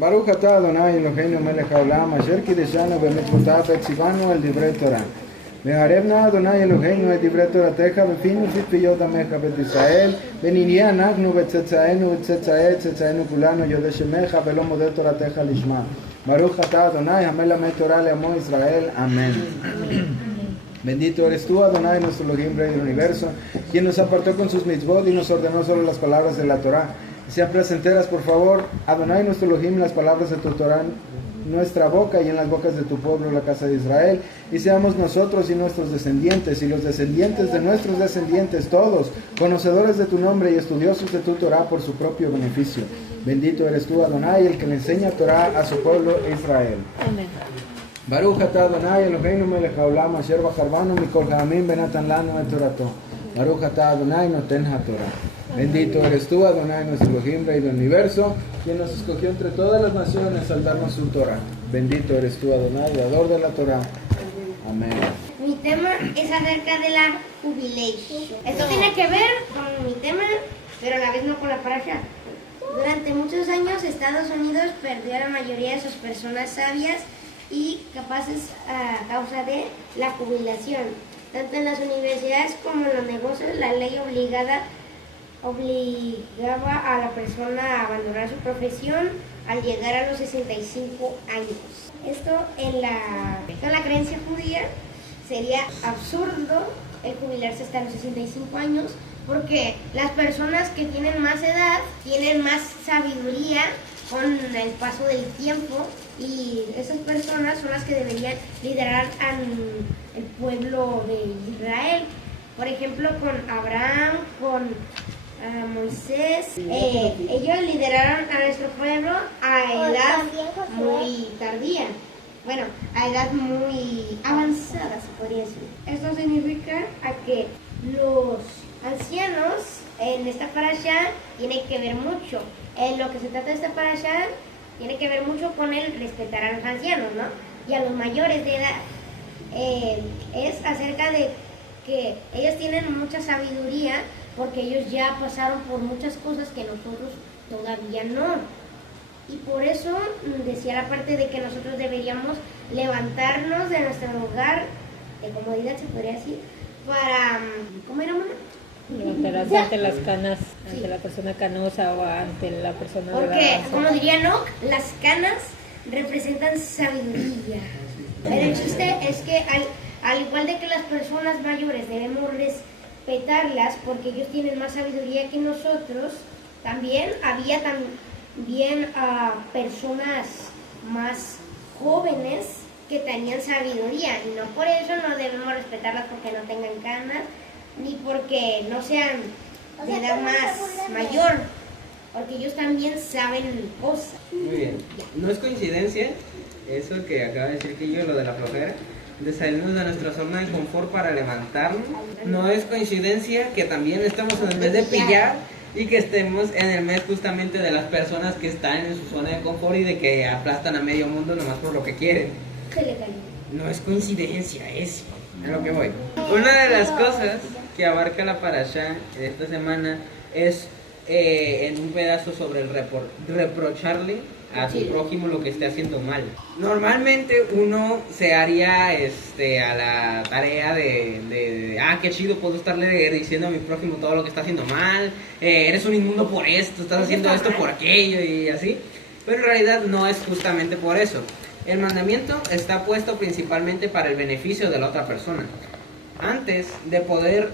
Baruch atah Adonai Eloheinu melech haolam asher kideshanu b'mitzvotav v'tzivanu el divrei Torah. והערב נא אדוני אלוהינו את דברי תורתך בפינו ופיות עמך בית ישראל ונהיה אנחנו וצאצאינו וצאצאי צאצאינו כולנו יודעי שמך ולא מודה תורתך לשמה. ברוך אתה אדוני המלמד תורה לעמו ישראל. Amén. Bendito eres tú, Adonai, nuestro Elohim, Rey del Universo, quien nos apartó con sus mitzvot y nos ordenó solo las palabras de la Torah. Sean placenteras, por favor, Adonai, nuestro Elohim, las palabras de tu Torah nuestra boca y en las bocas de tu pueblo, la casa de Israel, y seamos nosotros y nuestros descendientes y los descendientes de nuestros descendientes, todos, conocedores de tu nombre y estudiosos de tu Torah por su propio beneficio. Bendito eres tú, Adonai, el que le enseña Torah a su pueblo Israel. Amén. Baruch atah Adonai Eloheinu melech haolam asher bacharbanu mikol ha'amim benatan lanu et torato. Baruch atah Adonai noten haTorah. Bendito eres tú, Adonai, nuestro Elohim, Rey del Universo, quien nos escogió entre todas las naciones al darnos su Torah. Bendito eres tú, Adonai, dador de la Torah. Amén. Mi tema es acerca de la jubilation. Esto tiene que ver con mi tema, pero a la vez no con la parasha. Durante muchos años, Estados Unidos perdió a la mayoría de sus personas sabias y capaces a causa de la jubilación. Tanto en las universidades como en los negocios, la ley obligaba a la persona a abandonar su profesión al llegar a los 65 años. Esto en la creencia judía sería absurdo el jubilarse hasta los 65 años porque las personas que tienen más edad tienen más sabiduría con el paso del tiempo y esas personas son las que deberían liderar al pueblo de Israel. Por ejemplo, con Abraham, con Moisés, ellos lideraron a nuestro pueblo a edad muy tardía, bueno, a edad muy avanzada se podría decir. Esto significa a que los ancianos en esta parasha tienen que ver mucho, en lo que se trata de esta parasha tiene que ver mucho con el respetar a los ancianos, ¿no? Y a los mayores de edad. Es acerca de que ellos tienen mucha sabiduría porque ellos ya pasaron por muchas cosas que nosotros todavía no. Y por eso decía la parte de que nosotros deberíamos levantarnos de nuestro lugar de comodidad, se podría decir, para... ¿Cómo era, mamá? Levantarse ante las canas, ante la persona canosa o ante la persona... Porque, como diría Enoch, las canas representan sabiduría. Pero el chiste es que al igual de que las personas mayores debemos respetarlas porque ellos tienen más sabiduría que nosotros, también había personas más jóvenes que tenían sabiduría y no por eso no debemos respetarlas porque no tengan canas ni porque no sean de edad más mayor, porque ellos también saben cosas. Muy bien, no es coincidencia eso que acaba de decir que yo, lo de la flojera, de salirnos de nuestra zona de confort para levantarnos. No es coincidencia que también estamos en el mes de pillar y que estemos en el mes justamente de las personas que están en su zona de confort y de que aplastan a medio mundo nomás por lo que quieren. No es coincidencia, es a lo que voy. Una de las cosas que abarca la parasha de esta semana es en un pedazo sobre el reprocharle a su prójimo lo que esté haciendo mal. Normalmente uno se haría a la tarea de qué chido, puedo estarle diciendo a mi prójimo todo lo que está haciendo mal, eres un inmundo por esto, estás haciendo esto por aquello y así, pero en realidad no es justamente por eso. El mandamiento está puesto principalmente para el beneficio de la otra persona. Antes de poder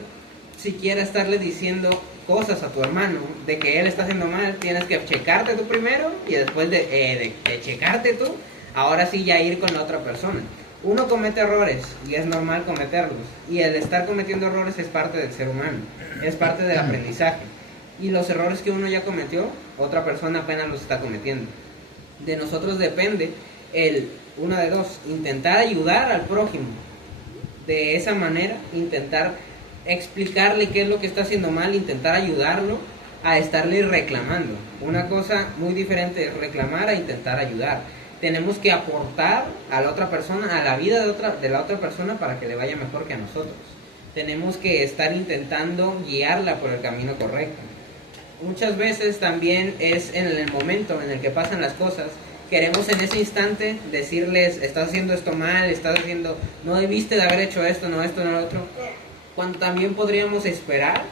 siquiera estarle diciendo cosas a tu hermano de que él está haciendo mal, tienes que checarte tú primero y después de checarte tú, ahora sí ya ir con la otra persona. Uno comete errores y es normal cometerlos, y el estar cometiendo errores es parte del ser humano, es parte del aprendizaje, y los errores que uno ya cometió, otra persona apenas los está cometiendo. De nosotros depende una de dos, intentar ayudar al prójimo, de esa manera intentar explicarle qué es lo que está haciendo mal, intentar ayudarlo, a estarle reclamando. Una cosa muy diferente es reclamar a intentar ayudar. Tenemos que aportar a la otra persona, a la vida de la otra persona para que le vaya mejor que a nosotros. Tenemos que estar intentando guiarla por el camino correcto. Muchas veces también es en el momento en el que pasan las cosas queremos en ese instante decirles, estás haciendo esto mal, no debiste de haber hecho esto, no esto, no lo otro, cuando también podríamos esperar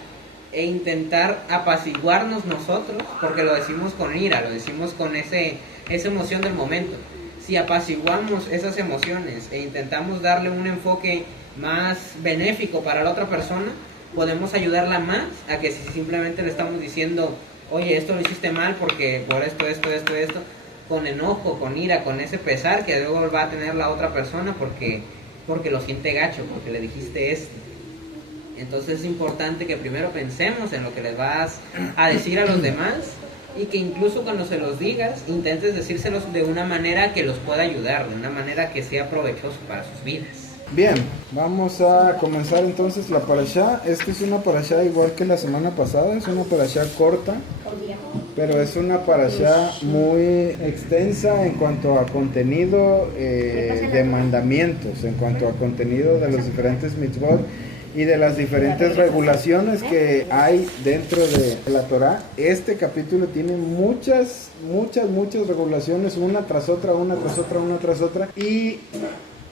e intentar apaciguarnos nosotros, porque lo decimos con ira, lo decimos con esa emoción del momento. Si apaciguamos esas emociones e intentamos darle un enfoque más benéfico para la otra persona, podemos ayudarla más a que si simplemente le estamos diciendo, oye, esto lo hiciste mal porque por esto, con enojo, con ira, con ese pesar que luego va a tener la otra persona porque lo siente gacho, porque le dijiste esto. Entonces es importante que primero pensemos en lo que les vas a decir a los demás y que incluso cuando se los digas, intentes decírselos de una manera que los pueda ayudar, de una manera que sea provechoso para sus vidas. Bien, vamos a comenzar entonces la parashá. Esta es una parashá igual que la semana pasada, es una parashá corta, pero es una parashá muy extensa en cuanto a contenido de mandamientos, en cuanto a contenido de los diferentes mitzvot y de las diferentes regulaciones que hay dentro de la Torá. Este capítulo tiene muchas regulaciones, una tras otra, y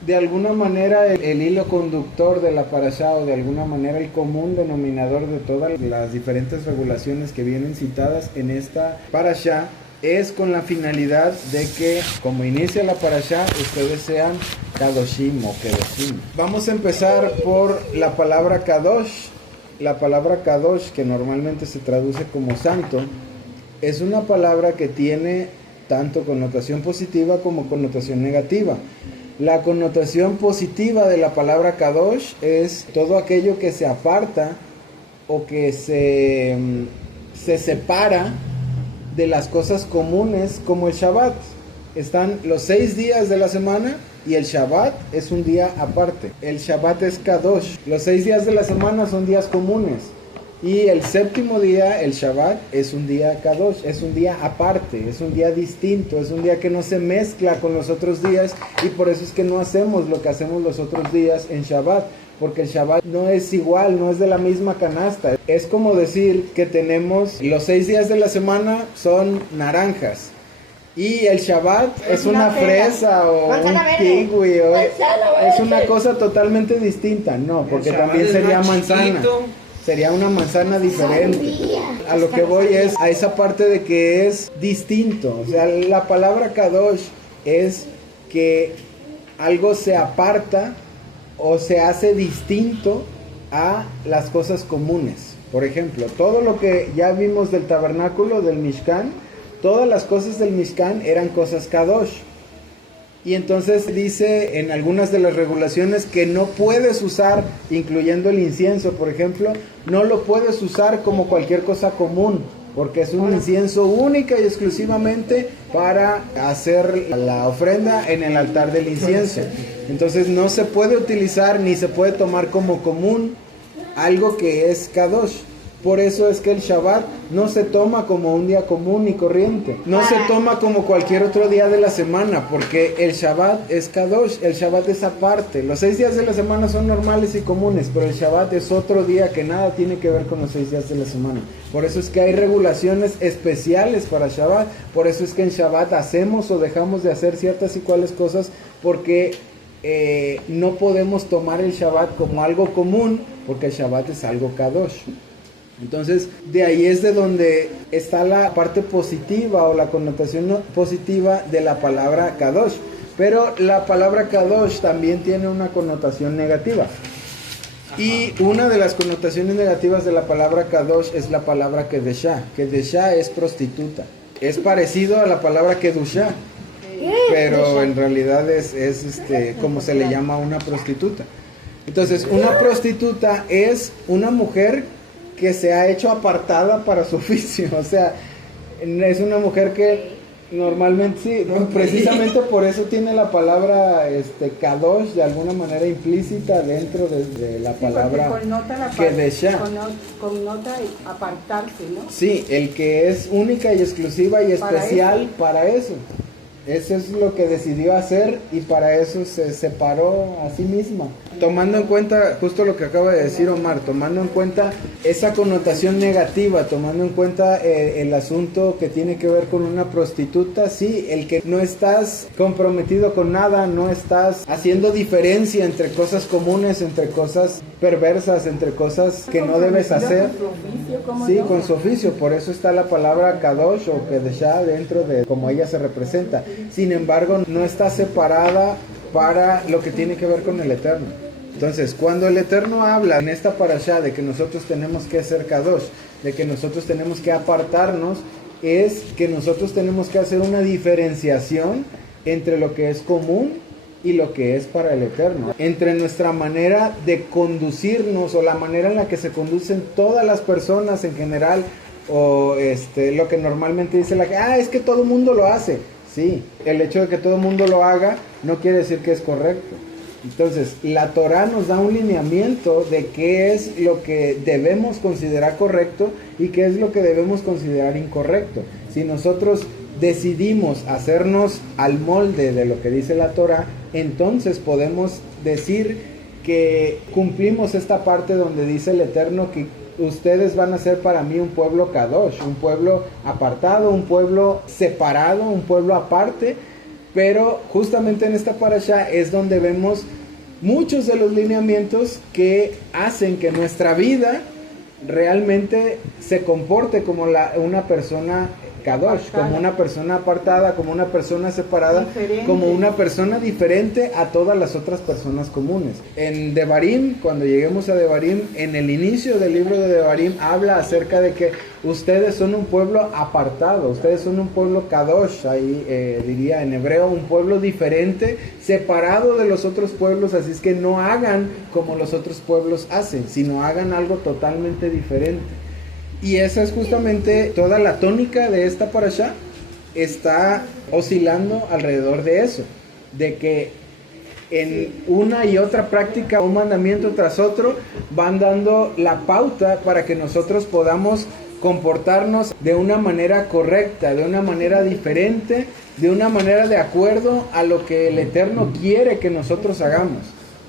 de alguna manera el hilo conductor de la parashá, o de alguna manera el común denominador de todas las diferentes regulaciones que vienen citadas en esta parashá, es con la finalidad de que, como inicia la parashá, ustedes sean kadoshim o kedoshim. Vamos a empezar por la palabra kadosh. La palabra kadosh, que normalmente se traduce como santo, es una palabra que tiene tanto connotación positiva como connotación negativa. La connotación positiva de la palabra kadosh es todo aquello que se aparta o que se separa de las cosas comunes, como el Shabbat. Están los 6 días de la semana y el Shabbat es un día aparte. El Shabbat es Kadosh. Los 6 días de la semana son días comunes y el séptimo día, el Shabbat, es un día Kadosh, es un día aparte, es un día distinto, es un día que no se mezcla con los otros días, y por eso es que no hacemos lo que hacemos los otros días en Shabbat, porque el Shabbat no es igual, no es de la misma canasta. Es como decir que tenemos los 6 días de la semana son naranjas y el Shabbat es una fresa o un kiwi, o es una cosa totalmente distinta. No, porque también sería manzana. Sería una manzana diferente. A lo que voy es a esa parte de que es distinto. O sea, la palabra Kadosh es que algo se aparta o se hace distinto a las cosas comunes. Por ejemplo, todo lo que ya vimos del tabernáculo, del Mishkan, todas las cosas del Mishkan eran cosas Kadosh. Y entonces dice en algunas de las regulaciones que no puedes usar, incluyendo el incienso, por ejemplo, no lo puedes usar como cualquier cosa común, porque es un incienso única y exclusivamente para hacer la ofrenda en el altar del incienso. Entonces no se puede utilizar ni se puede tomar como común algo que es Kadosh. Por eso es que el Shabbat no se toma como un día común y corriente. No se toma como cualquier otro día de la semana, porque el Shabbat es Kadosh, el Shabbat es aparte. Los 6 días de la semana son normales y comunes, pero el Shabbat es otro día que nada tiene que ver con los 6 días de la semana. Por eso es que hay regulaciones especiales para Shabbat. Por eso es que en Shabbat hacemos o dejamos de hacer ciertas y cuales cosas, porque no podemos tomar el Shabbat como algo común, porque el Shabbat es algo Kadosh. Entonces, de ahí es de donde está la parte positiva o la connotación positiva de la palabra Kadosh. Pero la palabra Kadosh también tiene una connotación negativa. Y una de las connotaciones negativas de la palabra Kadosh es la palabra Kedeshá. Kedeshá es prostituta. Es parecido a la palabra Kedushá, pero en realidad es como se le llama a una prostituta. Entonces, una prostituta es una mujer que se ha hecho apartada para su oficio. O sea, es una mujer que normalmente, sí, precisamente por eso tiene la palabra Kadosh de alguna manera implícita dentro de la palabra Kedeshá. Connota apartarse, ¿no? Sí, el que es única y exclusiva y especial para eso. Eso es lo que decidió hacer y para eso se separó a sí misma. Tomando en cuenta justo lo que acaba de decir Omar, tomando en cuenta esa connotación negativa, tomando en cuenta el asunto que tiene que ver con una prostituta, sí, el que no estás comprometido con nada, no estás haciendo diferencia entre cosas comunes, entre cosas perversas, entre cosas que no debes hacer. Sí, con su oficio, por eso está la palabra Kadosh o Kedeshá dentro de cómo ella se representa. Sin embargo, no está separada para lo que tiene que ver con el Eterno. Entonces, cuando el Eterno habla en esta parashá de que nosotros tenemos que ser Kadosh, de que nosotros tenemos que apartarnos, es que nosotros tenemos que hacer una diferenciación entre lo que es común y lo que es para el Eterno, entre nuestra manera de conducirnos o la manera en la que se conducen todas las personas en general, o lo que normalmente dice la gente, es que todo el mundo lo hace. Sí, el hecho de que todo el mundo lo haga no quiere decir que es correcto. Entonces, la Torah nos da un lineamiento de qué es lo que debemos considerar correcto y qué es lo que debemos considerar incorrecto. Si nosotros decidimos hacernos al molde de lo que dice la Torah, entonces podemos decir que cumplimos esta parte donde dice el Eterno que ustedes van a ser para mí un pueblo kadosh, un pueblo apartado, un pueblo separado, un pueblo aparte. Pero justamente en esta parashá es donde vemos muchos de los lineamientos que hacen que nuestra vida realmente se comporte como una persona kadosh, como una persona apartada, como una persona separada, diferente, como una persona diferente a todas las otras personas comunes. En Devarim, cuando lleguemos a Devarim, en el inicio del libro de Devarim habla acerca de que ustedes son un pueblo apartado, ustedes son un pueblo kadosh, ahí diría en hebreo, un pueblo diferente, separado de los otros pueblos, así es que no hagan como los otros pueblos hacen, sino hagan algo totalmente diferente. Y esa es justamente toda la tónica de esta parashá, está oscilando alrededor de eso, de que en una y otra práctica, un mandamiento tras otro, van dando la pauta para que nosotros podamos comportarnos de una manera correcta, de una manera diferente, de una manera de acuerdo a lo que el Eterno quiere que nosotros hagamos,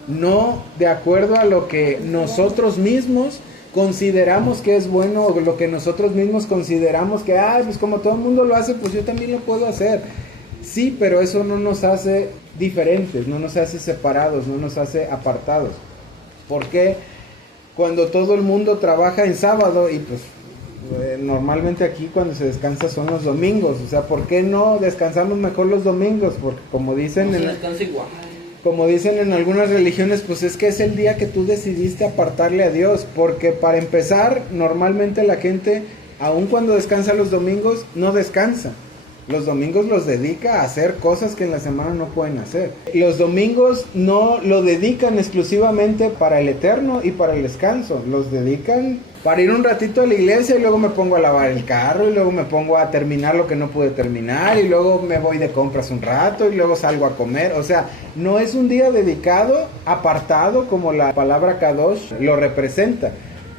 no de acuerdo a lo que nosotros mismos consideramos que es bueno, o lo que nosotros mismos consideramos que, pues como todo el mundo lo hace, pues yo también lo puedo hacer. Sí, pero eso no nos hace diferentes, no nos hace separados, no nos hace apartados. ¿Por qué? Cuando todo el mundo trabaja en sábado y pues normalmente aquí cuando se descansa son los domingos, o sea, ¿por qué no descansamos mejor los domingos? Porque como dicen como dicen en algunas religiones, pues es que es el día que tú decidiste apartarle a Dios, porque para empezar, normalmente la gente, aun cuando descansa los domingos, no descansa. Los domingos los dedica a hacer cosas que en la semana no pueden hacer. Los domingos no lo dedican exclusivamente para el Eterno y para el descanso. Los dedican para ir un ratito a la iglesia y luego me pongo a lavar el carro y luego me pongo a terminar lo que no pude terminar y luego me voy de compras un rato y luego salgo a comer. O sea, no es un día dedicado, apartado como la palabra Kadosh lo representa.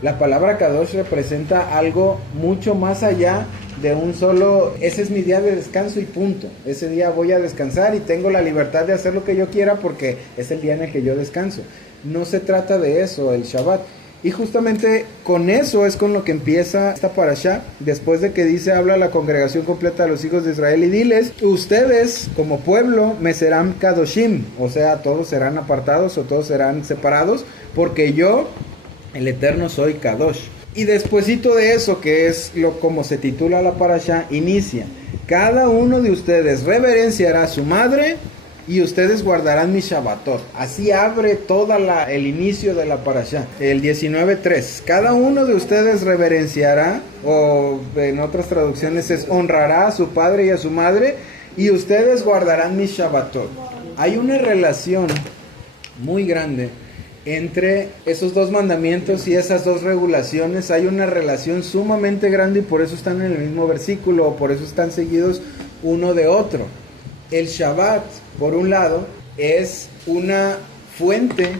La palabra Kadosh representa algo mucho más allá de un solo, ese es mi día de descanso y punto. Ese día voy a descansar y tengo la libertad de hacer lo que yo quiera porque es el día en el que yo descanso. No se trata de eso, el Shabbat. Y justamente con eso es con lo que empieza esta parashá, después de que dice, habla a la congregación completa de los hijos de Israel y diles, ustedes como pueblo me serán kadoshim, o sea, todos serán apartados o todos serán separados, porque yo, el Eterno, soy kadosh. Y despuesito de eso, que es como se titula la parashá, inicia, cada uno de ustedes reverenciará a su madre y ustedes guardarán mi Shabbatot. Así abre el inicio de la parashá. El 19:3. Cada uno de ustedes reverenciará, o en otras traducciones es honrará a su padre y a su madre, y ustedes guardarán mi Shabbatot. Hay una relación muy grande entre esos dos mandamientos y esas dos regulaciones. Hay una relación sumamente grande y por eso están en el mismo versículo, o por eso están seguidos uno de otro. El Shabbat, por un lado, es una fuente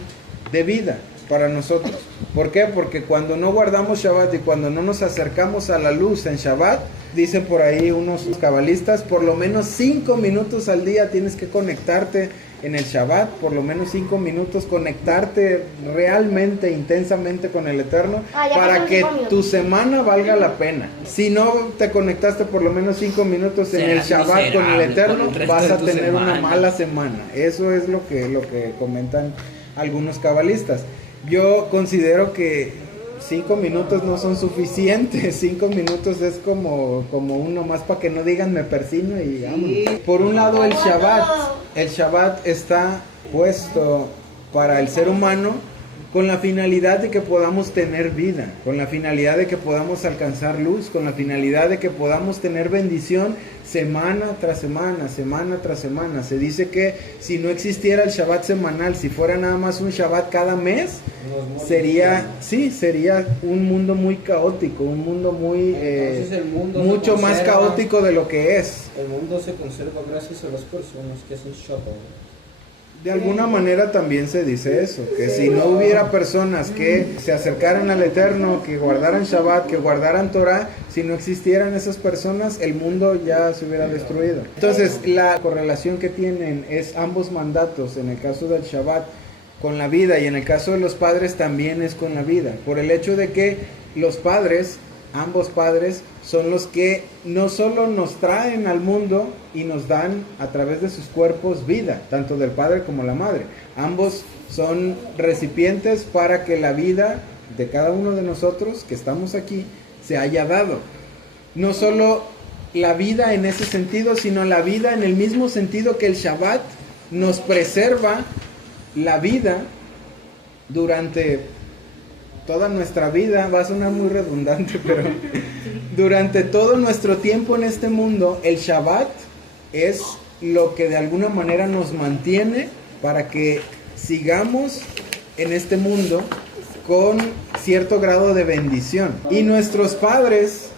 de vida. para nosotros. ¿Por qué? Porque cuando no guardamos Shabbat y cuando no nos acercamos a la luz en Shabbat, dicen por ahí unos cabalistas, por lo menos 5 minutos al día tienes que conectarte en el Shabbat, por lo menos 5 minutos, conectarte realmente, intensamente con el Eterno, para que tu semana valga la pena. Si no te conectaste por lo menos 5 minutos en el Shabbat con el Eterno, vas a tener una mala semana. Eso es lo que comentan algunos cabalistas. Yo considero que 5 minutos no son suficientes. 5 minutos es como uno más para que no digan me persino y vámonos. Por un lado el Shabbat está puesto para el ser humano con la finalidad de que podamos tener vida, con la finalidad de que podamos alcanzar luz, con la finalidad de que podamos tener bendición semana tras semana, semana tras semana. Se dice que si no existiera el Shabbat semanal, si fuera nada más un Shabbat cada mes, sería un mundo muy caótico, un mundo muy mucho más caótico de lo que es. El mundo se conserva gracias a las personas que hacen Shabbat. De alguna manera también se dice eso, que si no hubiera personas que se acercaran al Eterno, que guardaran Shabbat, que guardaran Torah, si no existieran esas personas, el mundo ya se hubiera destruido. Entonces, la correlación que tienen es ambos mandatos, en el caso del Shabbat, con la vida, y en el caso de los padres también es con la vida, por el hecho de que los padres, ambos padres, son los que no solo nos traen al mundo y nos dan a través de sus cuerpos vida, tanto del padre como la madre. Ambos son recipientes para que la vida de cada uno de nosotros que estamos aquí se haya dado. No solo la vida en ese sentido, sino la vida en el mismo sentido que el Shabbat nos preserva la vida durante toda nuestra vida. Va a sonar muy redundante, pero durante todo nuestro tiempo en este mundo, el Shabbat es lo que de alguna manera nos mantiene para que sigamos en este mundo con cierto grado de bendición. Y nuestros padres,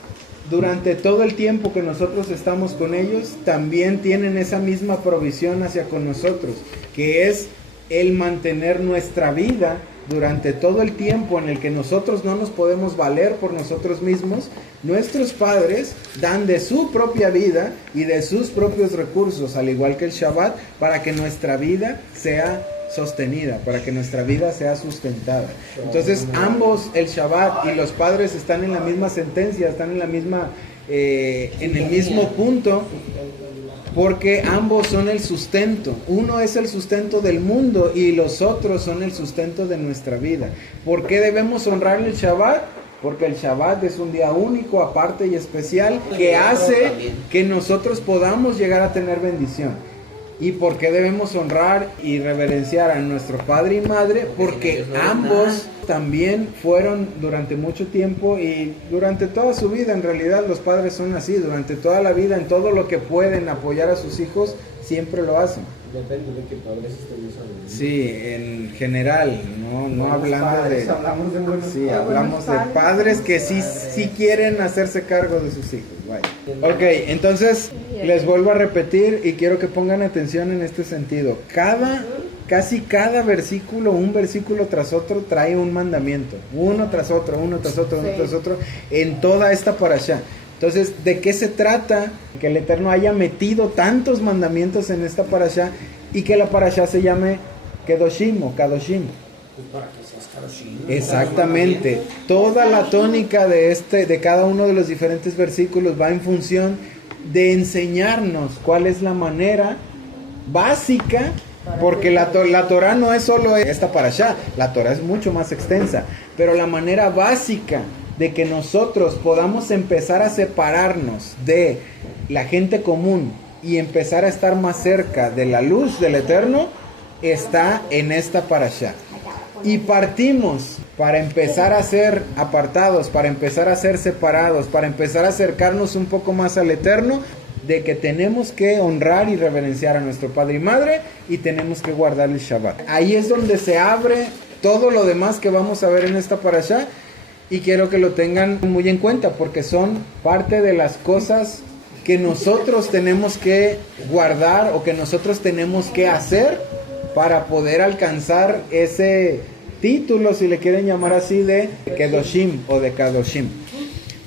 durante todo el tiempo que nosotros estamos con ellos, también tienen esa misma provisión hacia con nosotros, que es el mantener nuestra vida durante todo el tiempo en el que nosotros no nos podemos valer por nosotros mismos. Nuestros padres dan de su propia vida y de sus propios recursos, al igual que el Shabbat, para que nuestra vida sea sostenida, para que nuestra vida sea sustentada. Entonces ambos, el Shabbat y los padres, están en la misma sentencia, están en la misma en el mismo punto, porque ambos son el sustento. Uno es el sustento del mundo y los otros son el sustento de nuestra vida. ¿Por qué debemos honrar el Shabbat? Porque el Shabbat es un día único, aparte y especial, que hace que nosotros podamos llegar a tener bendición. ¿Y por qué debemos honrar y reverenciar a nuestro padre y madre? Porque ambos también fueron durante mucho tiempo y durante toda su vida, en realidad los padres son así, durante toda la vida, en todo lo que pueden apoyar a sus hijos, siempre lo hacen. Depende de qué padres estén usando. Sí, en general, no hablando padres, de... hablamos de buenos Sí, padres. hablamos de padres que sí quieren hacerse cargo de sus hijos. Vaya. Ok, entonces les vuelvo a repetir y quiero que pongan atención en este sentido. Casi cada versículo, un versículo tras otro, trae un mandamiento. Uno tras otro, uno tras otro, uno tras otro, en toda esta parashá. Entonces, ¿de qué se trata? Que el Eterno haya metido tantos mandamientos en esta parashá y que la parashá se llame Kedoshim o Kadoshim. Pues para que seas Kadoshim. Exactamente. Toda la tónica de cada uno de los diferentes versículos va en función de enseñarnos cuál es la manera básica, porque la Torah no es solo esta parashá, la Torah es mucho más extensa, pero la manera básica de que nosotros podamos empezar a separarnos de la gente común y empezar a estar más cerca de la luz del Eterno está en esta parashá. Y partimos para empezar a ser apartados, para empezar a ser separados, para empezar a acercarnos un poco más al Eterno, de que tenemos que honrar y reverenciar a nuestro padre y madre y tenemos que guardar el Shabbat. Ahí es donde se abre todo lo demás que vamos a ver en esta parashá. Y quiero que lo tengan muy en cuenta porque son parte de las cosas que nosotros tenemos que guardar o que nosotros tenemos que hacer para poder alcanzar ese título, si le quieren llamar así, de Kedoshim o de Kadoshim.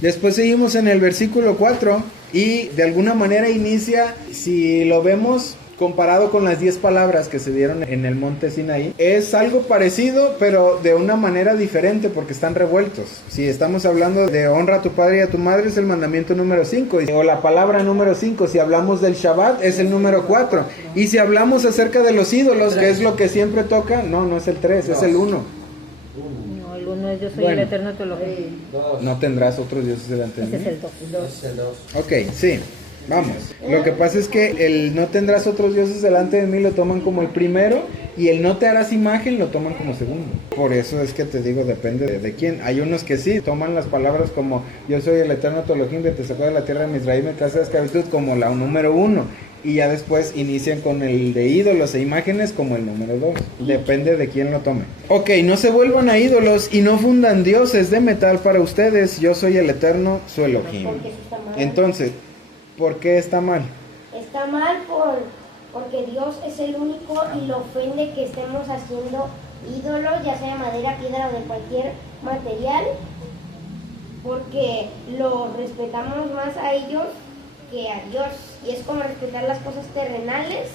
Después seguimos en el versículo 4 y de alguna manera inicia, si lo vemos comparado con las 10 palabras que se dieron en el monte Sinaí, es algo parecido, pero de una manera diferente porque están revueltos. Si estamos hablando de honra a tu padre y a tu madre, es el mandamiento número 5, o la palabra número 5. Si hablamos del Shabbat, es el número 4. Y si hablamos acerca de los ídolos, que es lo que siempre toca, no es el 3, es el 1. No, el 1 es yo soy el eterno tu Elohim. No tendrás otros dioses delante de mí. Ese es el 2. Ok, sí. Vamos, lo que pasa es que el no tendrás otros dioses delante de mí lo toman como el primero y el no te harás imagen lo toman como segundo. Por eso es que te digo, depende de quién. Hay unos que sí toman las palabras como yo soy el eterno tu Elohim que te sacó de la tierra de Misraim, me trajo de esclavitud, como la número 1, y ya después inician con el de ídolos e imágenes como el número 2. Depende de quién lo tome. Ok, no se vuelvan a ídolos y no fundan dioses de metal para ustedes. Yo soy el eterno su Elohim. Entonces, ¿por qué está mal? Está mal porque Dios es el único y lo ofende que estemos haciendo ídolos, ya sea de madera, piedra o de cualquier material, porque lo respetamos más a ellos que a Dios. Y es como respetar las cosas terrenales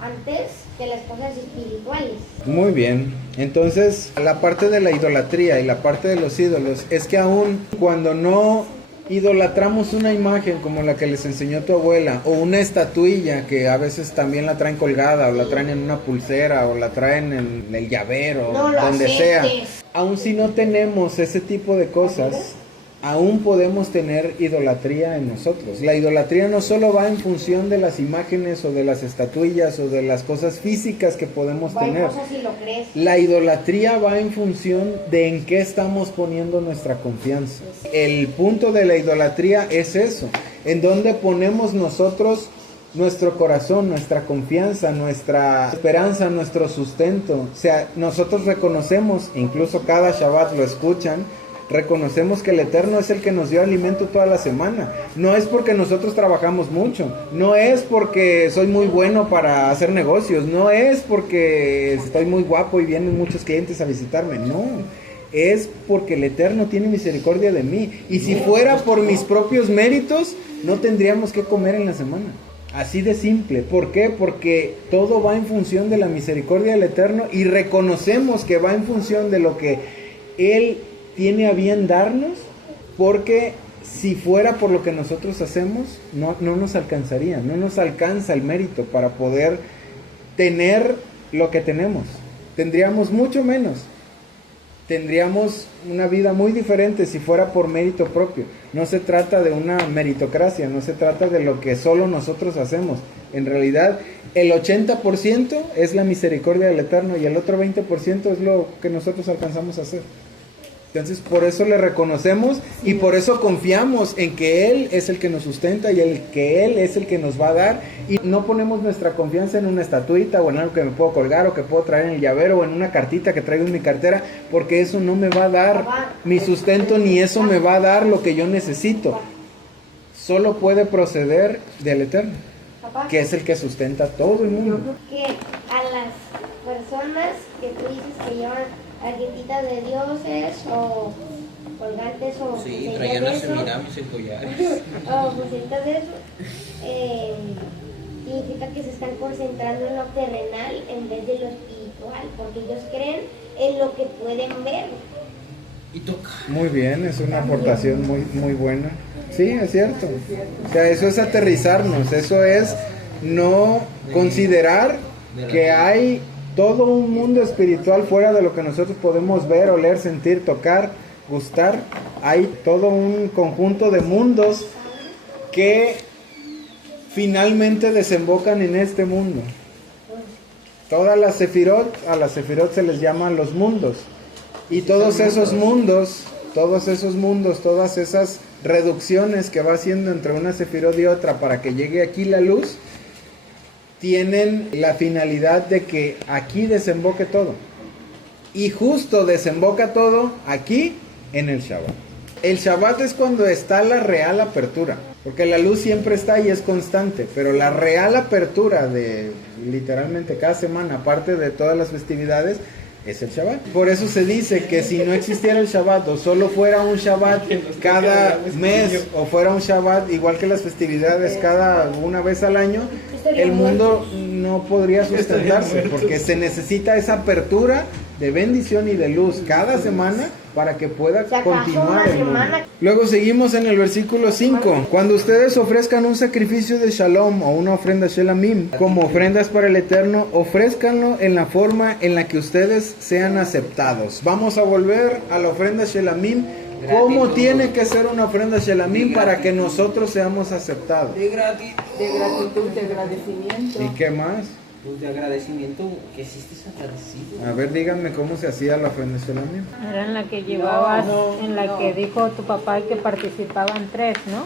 antes que las cosas espirituales. Muy bien, entonces la parte de la idolatría y la parte de los ídolos es que aún cuando no idolatramos una imagen como la que les enseñó tu abuela, o una estatuilla que a veces también la traen colgada, o la traen en una pulsera, o la traen en el llavero, donde sea, aún si no tenemos ese tipo de cosas, aún podemos tener idolatría en nosotros. La idolatría no solo va en función de las imágenes o de las estatuillas o de las cosas físicas que podemos tener. La idolatría va en función de en qué estamos poniendo nuestra confianza. El punto de la idolatría es eso, en donde ponemos nosotros nuestro corazón, nuestra confianza, nuestra esperanza, nuestro sustento. O sea, nosotros reconocemos, incluso cada Shabbat lo escuchan, reconocemos que el Eterno es el que nos dio alimento toda la semana. No es porque nosotros trabajamos mucho, no es porque soy muy bueno para hacer negocios, no es porque estoy muy guapo y vienen muchos clientes a visitarme, no. Es porque el Eterno tiene misericordia de mí. Y si fuera por mis propios méritos, no tendríamos que comer en la semana. Así de simple. ¿Por qué? Porque todo va en función de la misericordia del Eterno y reconocemos que va en función de lo que Él tiene a bien darnos, porque si fuera por lo que nosotros hacemos, no nos alcanzaría, no nos alcanza el mérito para poder tener lo que tenemos. Tendríamos mucho menos. Tendríamos una vida muy diferente si fuera por mérito propio. No se trata de una meritocracia, no se trata de lo que solo nosotros hacemos. En realidad, el 80% es la misericordia del Eterno y el otro 20% es lo que nosotros alcanzamos a hacer. Entonces, por eso le reconocemos y por eso confiamos en que Él es el que nos sustenta y que Él es el que nos va a dar. Y no ponemos nuestra confianza en una estatuita o en algo que me puedo colgar o que puedo traer en el llavero o en una cartita que traigo en mi cartera, porque eso no me va a dar mi sustento ni eso me va a dar lo que yo necesito. Solo puede proceder del Eterno, que es el que sustenta a todo el mundo. Que a las personas que tú dices que llevan tarjetitas de dioses o colgantes o sí, traían las semiramis y collares o pulseritas de eso, significa que se están concentrando en lo terrenal en vez de lo espiritual, porque ellos creen en lo que pueden ver y tocar. Muy bien, es una aportación muy buena. Sí, es cierto. O sea, eso es aterrizarnos, eso es no considerar que hay todo un mundo espiritual fuera de lo que nosotros podemos ver, oler, sentir, tocar, gustar. Hay todo un conjunto de mundos que finalmente desembocan en este mundo. Todas las sefirot, a las sefirot se les llaman los mundos. Y todos esos mundos, todas esas reducciones que va haciendo entre una sefirot y otra para que llegue aquí la luz, tienen la finalidad de que aquí desemboque todo. Y justo desemboca todo aquí en el Shabbat. El Shabbat es cuando está la real apertura, porque la luz siempre está y es constante, pero la real apertura de literalmente cada semana, aparte de todas las festividades, es el Shabbat. Por eso se dice que si no existiera el Shabbat o solo fuera un Shabbat cada mes o fuera un Shabbat igual que las festividades cada una vez al año, el mundo no podría sustentarse porque se necesita esa apertura de bendición y de luz cada semana para que pueda continuar el mundo. Luego seguimos en el versículo 5. Cuando ustedes ofrezcan un sacrificio de shalom o una ofrenda shelamim como ofrendas para el Eterno, ofrézcanlo en la forma en la que ustedes sean aceptados. Vamos a volver a la ofrenda shelamim. ¿Cómo tiene que ser una ofrenda shelamim para que nosotros seamos aceptados? De gratitud, de agradecimiento. ¿Y qué más? pues de agradecimiento, que sí estés agradecido. A ver, díganme cómo se hacía la ofrenda shelamim. Era en la que llevabas, que dijo tu papá que participaban tres, ¿no?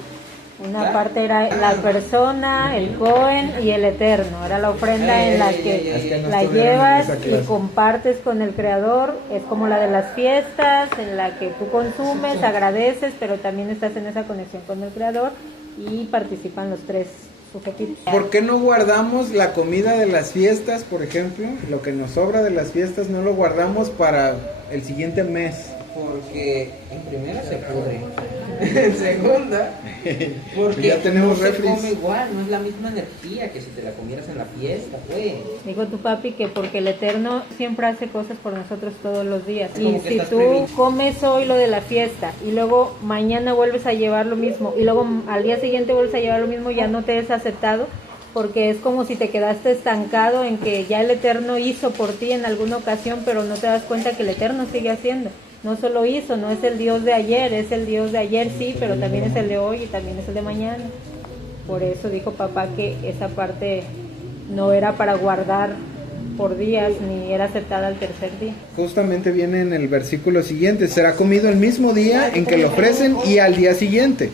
Una parte era la persona, el Cohen y el Eterno. Era la ofrenda en la que la llevas y compartes con el Creador. Es como la de las fiestas, en la que tú consumes, agradeces, pero también estás en esa conexión con el Creador y participan los tres sujetitos. ¿Por qué no guardamos la comida de las fiestas, por ejemplo? Lo que nos sobra de las fiestas no lo guardamos para el siguiente mes. Porque en primera se pudre. En segunda, porque ya tenemos no se refris. come igual, no es la misma energía que si te la comieras en la fiesta, pues. Dijo tu papi que porque el Eterno siempre hace cosas por nosotros todos los días. Como Y que si estás tú previo. comes hoy lo de la fiesta y luego mañana vuelves a llevar lo mismo y luego al día siguiente vuelves a llevar lo mismo, ya no te es aceptado, porque es como si te quedaste estancado en que ya el Eterno hizo por ti en alguna ocasión, pero no te das cuenta que el Eterno sigue haciendo. No solo hizo, no es el Dios de ayer, es el Dios de ayer sí, pero también es el de hoy y también es el de mañana. Por eso dijo papá que esa parte no era para guardar por días ni era aceptada al tercer día. Justamente viene en el versículo siguiente: será comido el mismo día en que lo ofrecen y al día siguiente.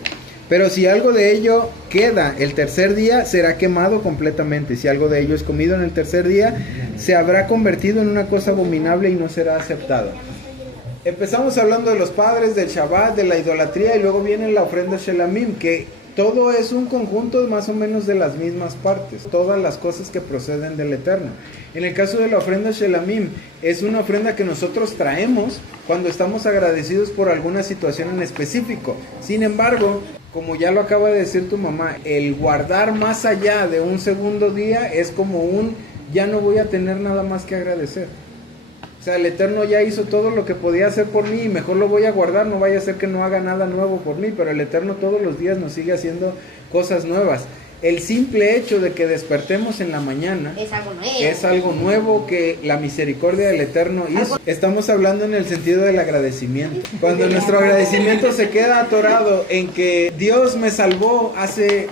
Pero si algo de ello queda el tercer día, será quemado completamente. Si algo de ello es comido en el tercer día, se habrá convertido en una cosa abominable y no será aceptado. Empezamos hablando de los padres, del Shabbat, de la idolatría, y luego viene la ofrenda Shelamim, que todo es un conjunto más o menos de las mismas partes, todas las cosas que proceden del Eterno. En el caso de la ofrenda Shelamim, es una ofrenda que nosotros traemos cuando estamos agradecidos por alguna situación en específico. Sin embargo, como ya lo acaba de decir tu mamá, el guardar más allá de un segundo día es como ya no voy a tener nada más que agradecer. O sea, el Eterno ya hizo todo lo que podía hacer por mí y mejor lo voy a guardar, no vaya a ser que no haga nada nuevo por mí, pero el Eterno todos los días nos sigue haciendo cosas nuevas. El simple hecho de que despertemos en la mañana es algo nuevo que la misericordia del Eterno hizo. Estamos hablando en el sentido del agradecimiento. Cuando nuestro agradecimiento se queda atorado en que Dios me salvó hace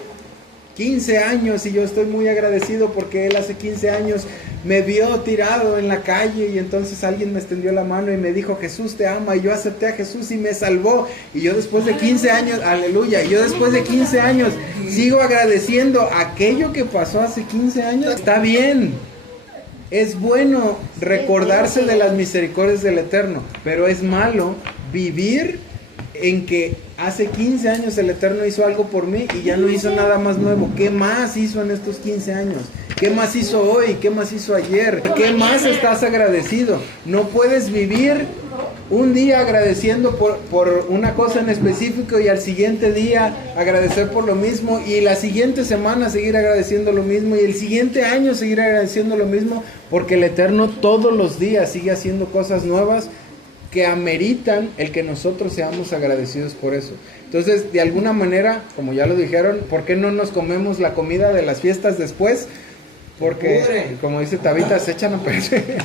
15 años y yo estoy muy agradecido porque Él hace 15 años me vio tirado en la calle y entonces alguien me extendió la mano y me dijo: Jesús te ama, y yo acepté a Jesús y me salvó, y yo después de 15 años, aleluya, y yo después de 15 años sigo agradeciendo aquello que pasó hace 15 años. Está bien, es bueno recordarse de las misericordias del Eterno, pero es malo vivir en que hace 15 años el Eterno hizo algo por mí y ya no hizo nada más nuevo. ¿Qué más hizo en estos 15 años? ¿Qué más hizo hoy? ¿Qué más hizo ayer? ¿Qué más estás agradecido? No puedes vivir un día agradeciendo por una cosa en específico y al siguiente día agradecer por lo mismo, y la siguiente semana seguir agradeciendo lo mismo, y el siguiente año seguir agradeciendo lo mismo, porque el Eterno todos los días sigue haciendo cosas nuevas que ameritan el que nosotros seamos agradecidos por eso. Entonces, de alguna manera, como ya lo dijeron, ¿por qué no nos comemos la comida de las fiestas después? Porque, como dice Tabita, se echan a perder.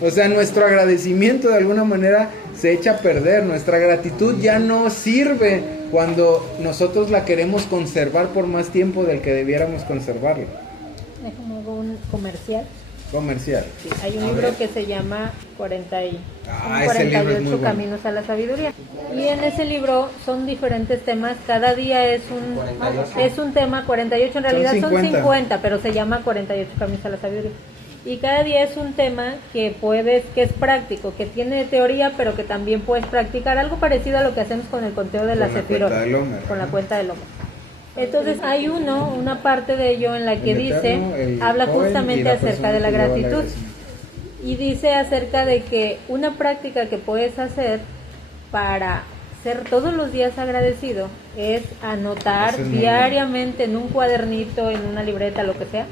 O sea, nuestro agradecimiento de alguna manera se echa a perder. Nuestra gratitud ya no sirve cuando nosotros la queremos conservar por más tiempo del que debiéramos conservarla. Déjame hago un comercial. Sí, hay un libro que se llama 48 ese libro es muy bueno. Caminos a la Sabiduría, y en ese libro son diferentes temas. Cada día es un tema. 48 en realidad son 50, pero se llama 48 Caminos a la Sabiduría, y cada día es un tema que es práctico, que tiene teoría, pero que también puedes practicar, algo parecido a lo que hacemos con el conteo de la Sefirot, con la cuenta del Omer. Entonces hay una parte de ello en la que dice, habla justamente acerca de la gratitud. y dice acerca de que una práctica que puedes hacer para ser todos los días agradecido es anotar diariamente en un cuadernito, en una libreta, lo que sea,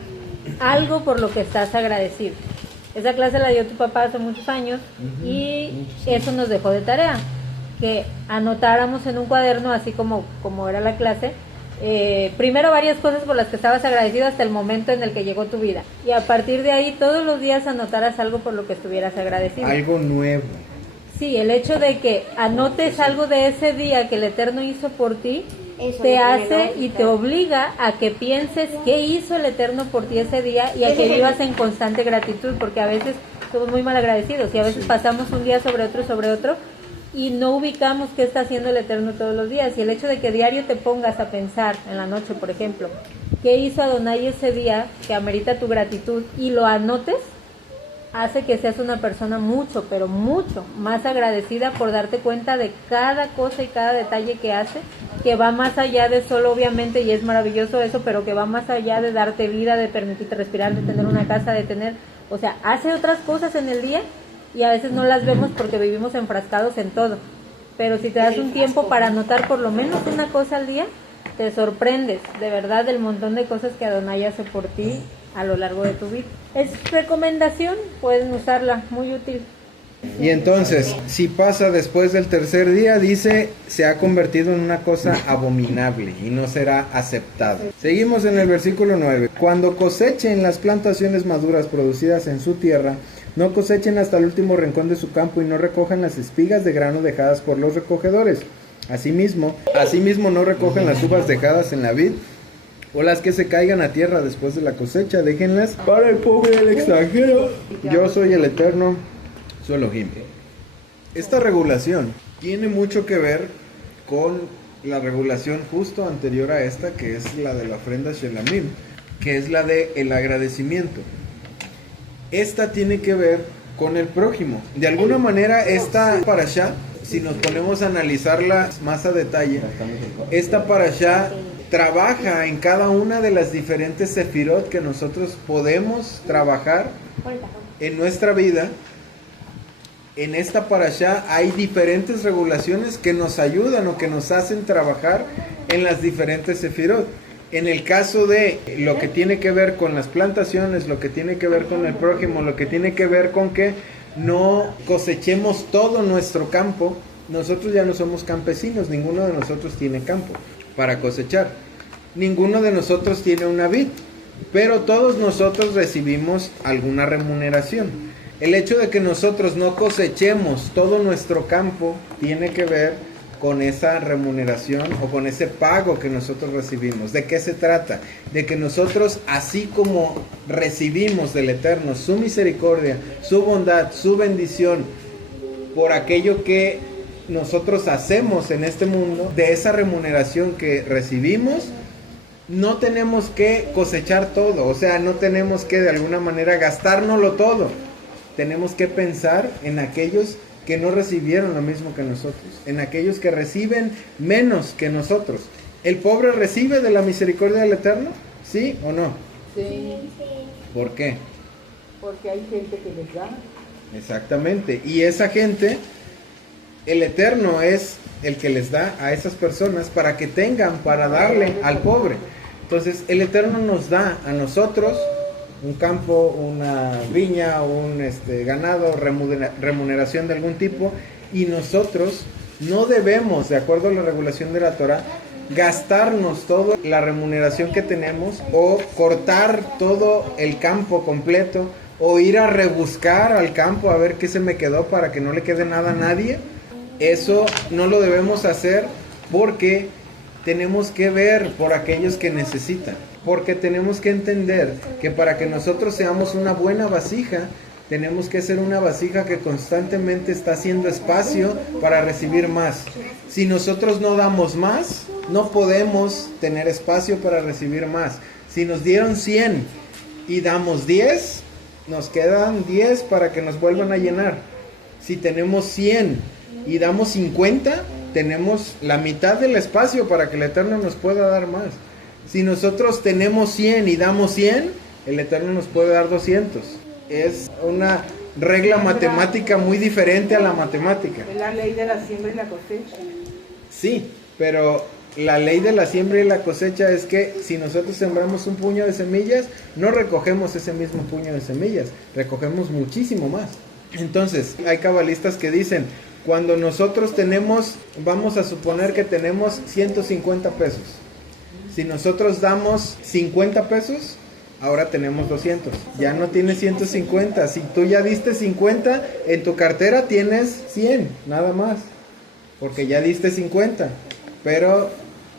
algo por lo que estás agradecido. Esa clase la dio tu papá hace muchos años y eso nos dejó de tarea, que anotáramos en un cuaderno, así como era la clase, primero varias cosas por las que estabas agradecido hasta el momento en el que llegó tu vida, y a partir de ahí todos los días anotaras algo por lo que estuvieras agradecido. Algo nuevo. Sí, el hecho de que anotes algo de ese día que el Eterno hizo por ti, Eso te no hace tiene y lógica. te obliga a que pienses qué hizo el Eterno por ti ese día y a que vivas en constante gratitud, porque a veces somos muy mal agradecidos y a veces pasamos un día sobre otro y no ubicamos qué está haciendo el Eterno todos los días. Y el hecho de que diario te pongas a pensar, en la noche por ejemplo, qué hizo Adonai ese día que amerita tu gratitud y lo anotes, hace que seas una persona mucho, pero mucho más agradecida por darte cuenta de cada cosa y cada detalle que hace, que va más allá de solo, obviamente, y es maravilloso eso, pero que va más allá de darte vida, de permitirte respirar, de tener una casa, de tener, o sea, hace otras cosas en el día y a veces no las vemos porque vivimos enfrascados en todo. Pero si te das un tiempo para anotar por lo menos una cosa al día, te sorprendes de verdad del montón de cosas que Adonai hace por ti a lo largo de tu vida. Es recomendación, pueden usarla, muy útil. Y entonces, si pasa después del tercer día, dice, se ha convertido en una cosa abominable y no será aceptado. Seguimos en el versículo 9. Cuando cosechen las plantaciones maduras producidas en su tierra, no cosechen hasta el último rincón de su campo y no recojan las espigas de grano dejadas por los recogedores. Asimismo no recojan las uvas dejadas en la vid o las que se caigan a tierra después de la cosecha, déjenlas para el pobre del extranjero. Yo soy el Eterno, su Elohim. Esta regulación tiene mucho que ver con la regulación justo anterior a esta, que es la de la ofrenda Shelamim, que es la de el agradecimiento. Esta tiene que ver con el prójimo. De alguna manera esta parashá, si nos ponemos a analizarla más a detalle, esta parashá trabaja en cada una de las diferentes sefirot que nosotros podemos trabajar en nuestra vida. En esta parashá hay diferentes regulaciones que nos ayudan o que nos hacen trabajar en las diferentes sefirot. En el caso de lo que tiene que ver con las plantaciones, lo que tiene que ver con el prójimo, lo que tiene que ver con que no cosechemos todo nuestro campo, nosotros ya no somos campesinos, ninguno de nosotros tiene campo para cosechar, ninguno de nosotros tiene una vid, pero todos nosotros recibimos alguna remuneración. El hecho de que nosotros no cosechemos todo nuestro campo tiene que ver con esa remuneración o con ese pago que nosotros recibimos. ¿De qué se trata? De que nosotros, así como recibimos del Eterno su misericordia, su bondad, su bendición, por aquello que nosotros hacemos en este mundo, de esa remuneración que recibimos, no tenemos que cosechar todo, o sea, no tenemos que de alguna manera gastárnoslo todo. Tenemos que pensar en aquellos que no recibieron lo mismo que nosotros, en aquellos que reciben menos que nosotros. ¿El pobre recibe de la misericordia del Eterno? ¿Sí o no? Sí, ¿Por qué? porque hay gente que les da. Exactamente. Y esa gente, el Eterno es el que les da a esas personas para que tengan, para darle al pobre. Entonces, el Eterno nos da a nosotros un campo, una viña, un ganado, remuneración de algún tipo, y nosotros no debemos, de acuerdo a la regulación de la Torah, gastarnos toda la remuneración que tenemos o cortar todo el campo completo o ir a rebuscar al campo a ver qué se me quedó para que no le quede nada a nadie. Eso no lo debemos hacer porque tenemos que ver por aquellos que necesitan. Porque tenemos que entender que para que nosotros seamos una buena vasija, tenemos que ser una vasija que constantemente está haciendo espacio para recibir más. Si nosotros no damos más, no podemos tener espacio para recibir más. Si nos dieron 100 y damos 10, nos quedan 10 para que nos vuelvan a llenar. Si tenemos 100 y damos 50, tenemos la mitad del espacio para que el Eterno nos pueda dar más. Si nosotros tenemos 100 y damos 100, el Eterno nos puede dar 200. Es una regla matemática muy diferente a la matemática. Es la ley de la siembra y la cosecha. Sí, pero la ley de la siembra y la cosecha es que si nosotros sembramos un puño de semillas, no recogemos ese mismo puño de semillas, recogemos muchísimo más. Entonces, hay cabalistas que dicen, cuando nosotros tenemos, vamos a suponer que tenemos 150 pesos. Si nosotros damos 50 pesos, ahora tenemos 200. Ya no tienes 150. Si tú ya diste 50, en tu cartera tienes 100, nada más. Porque ya diste 50. Pero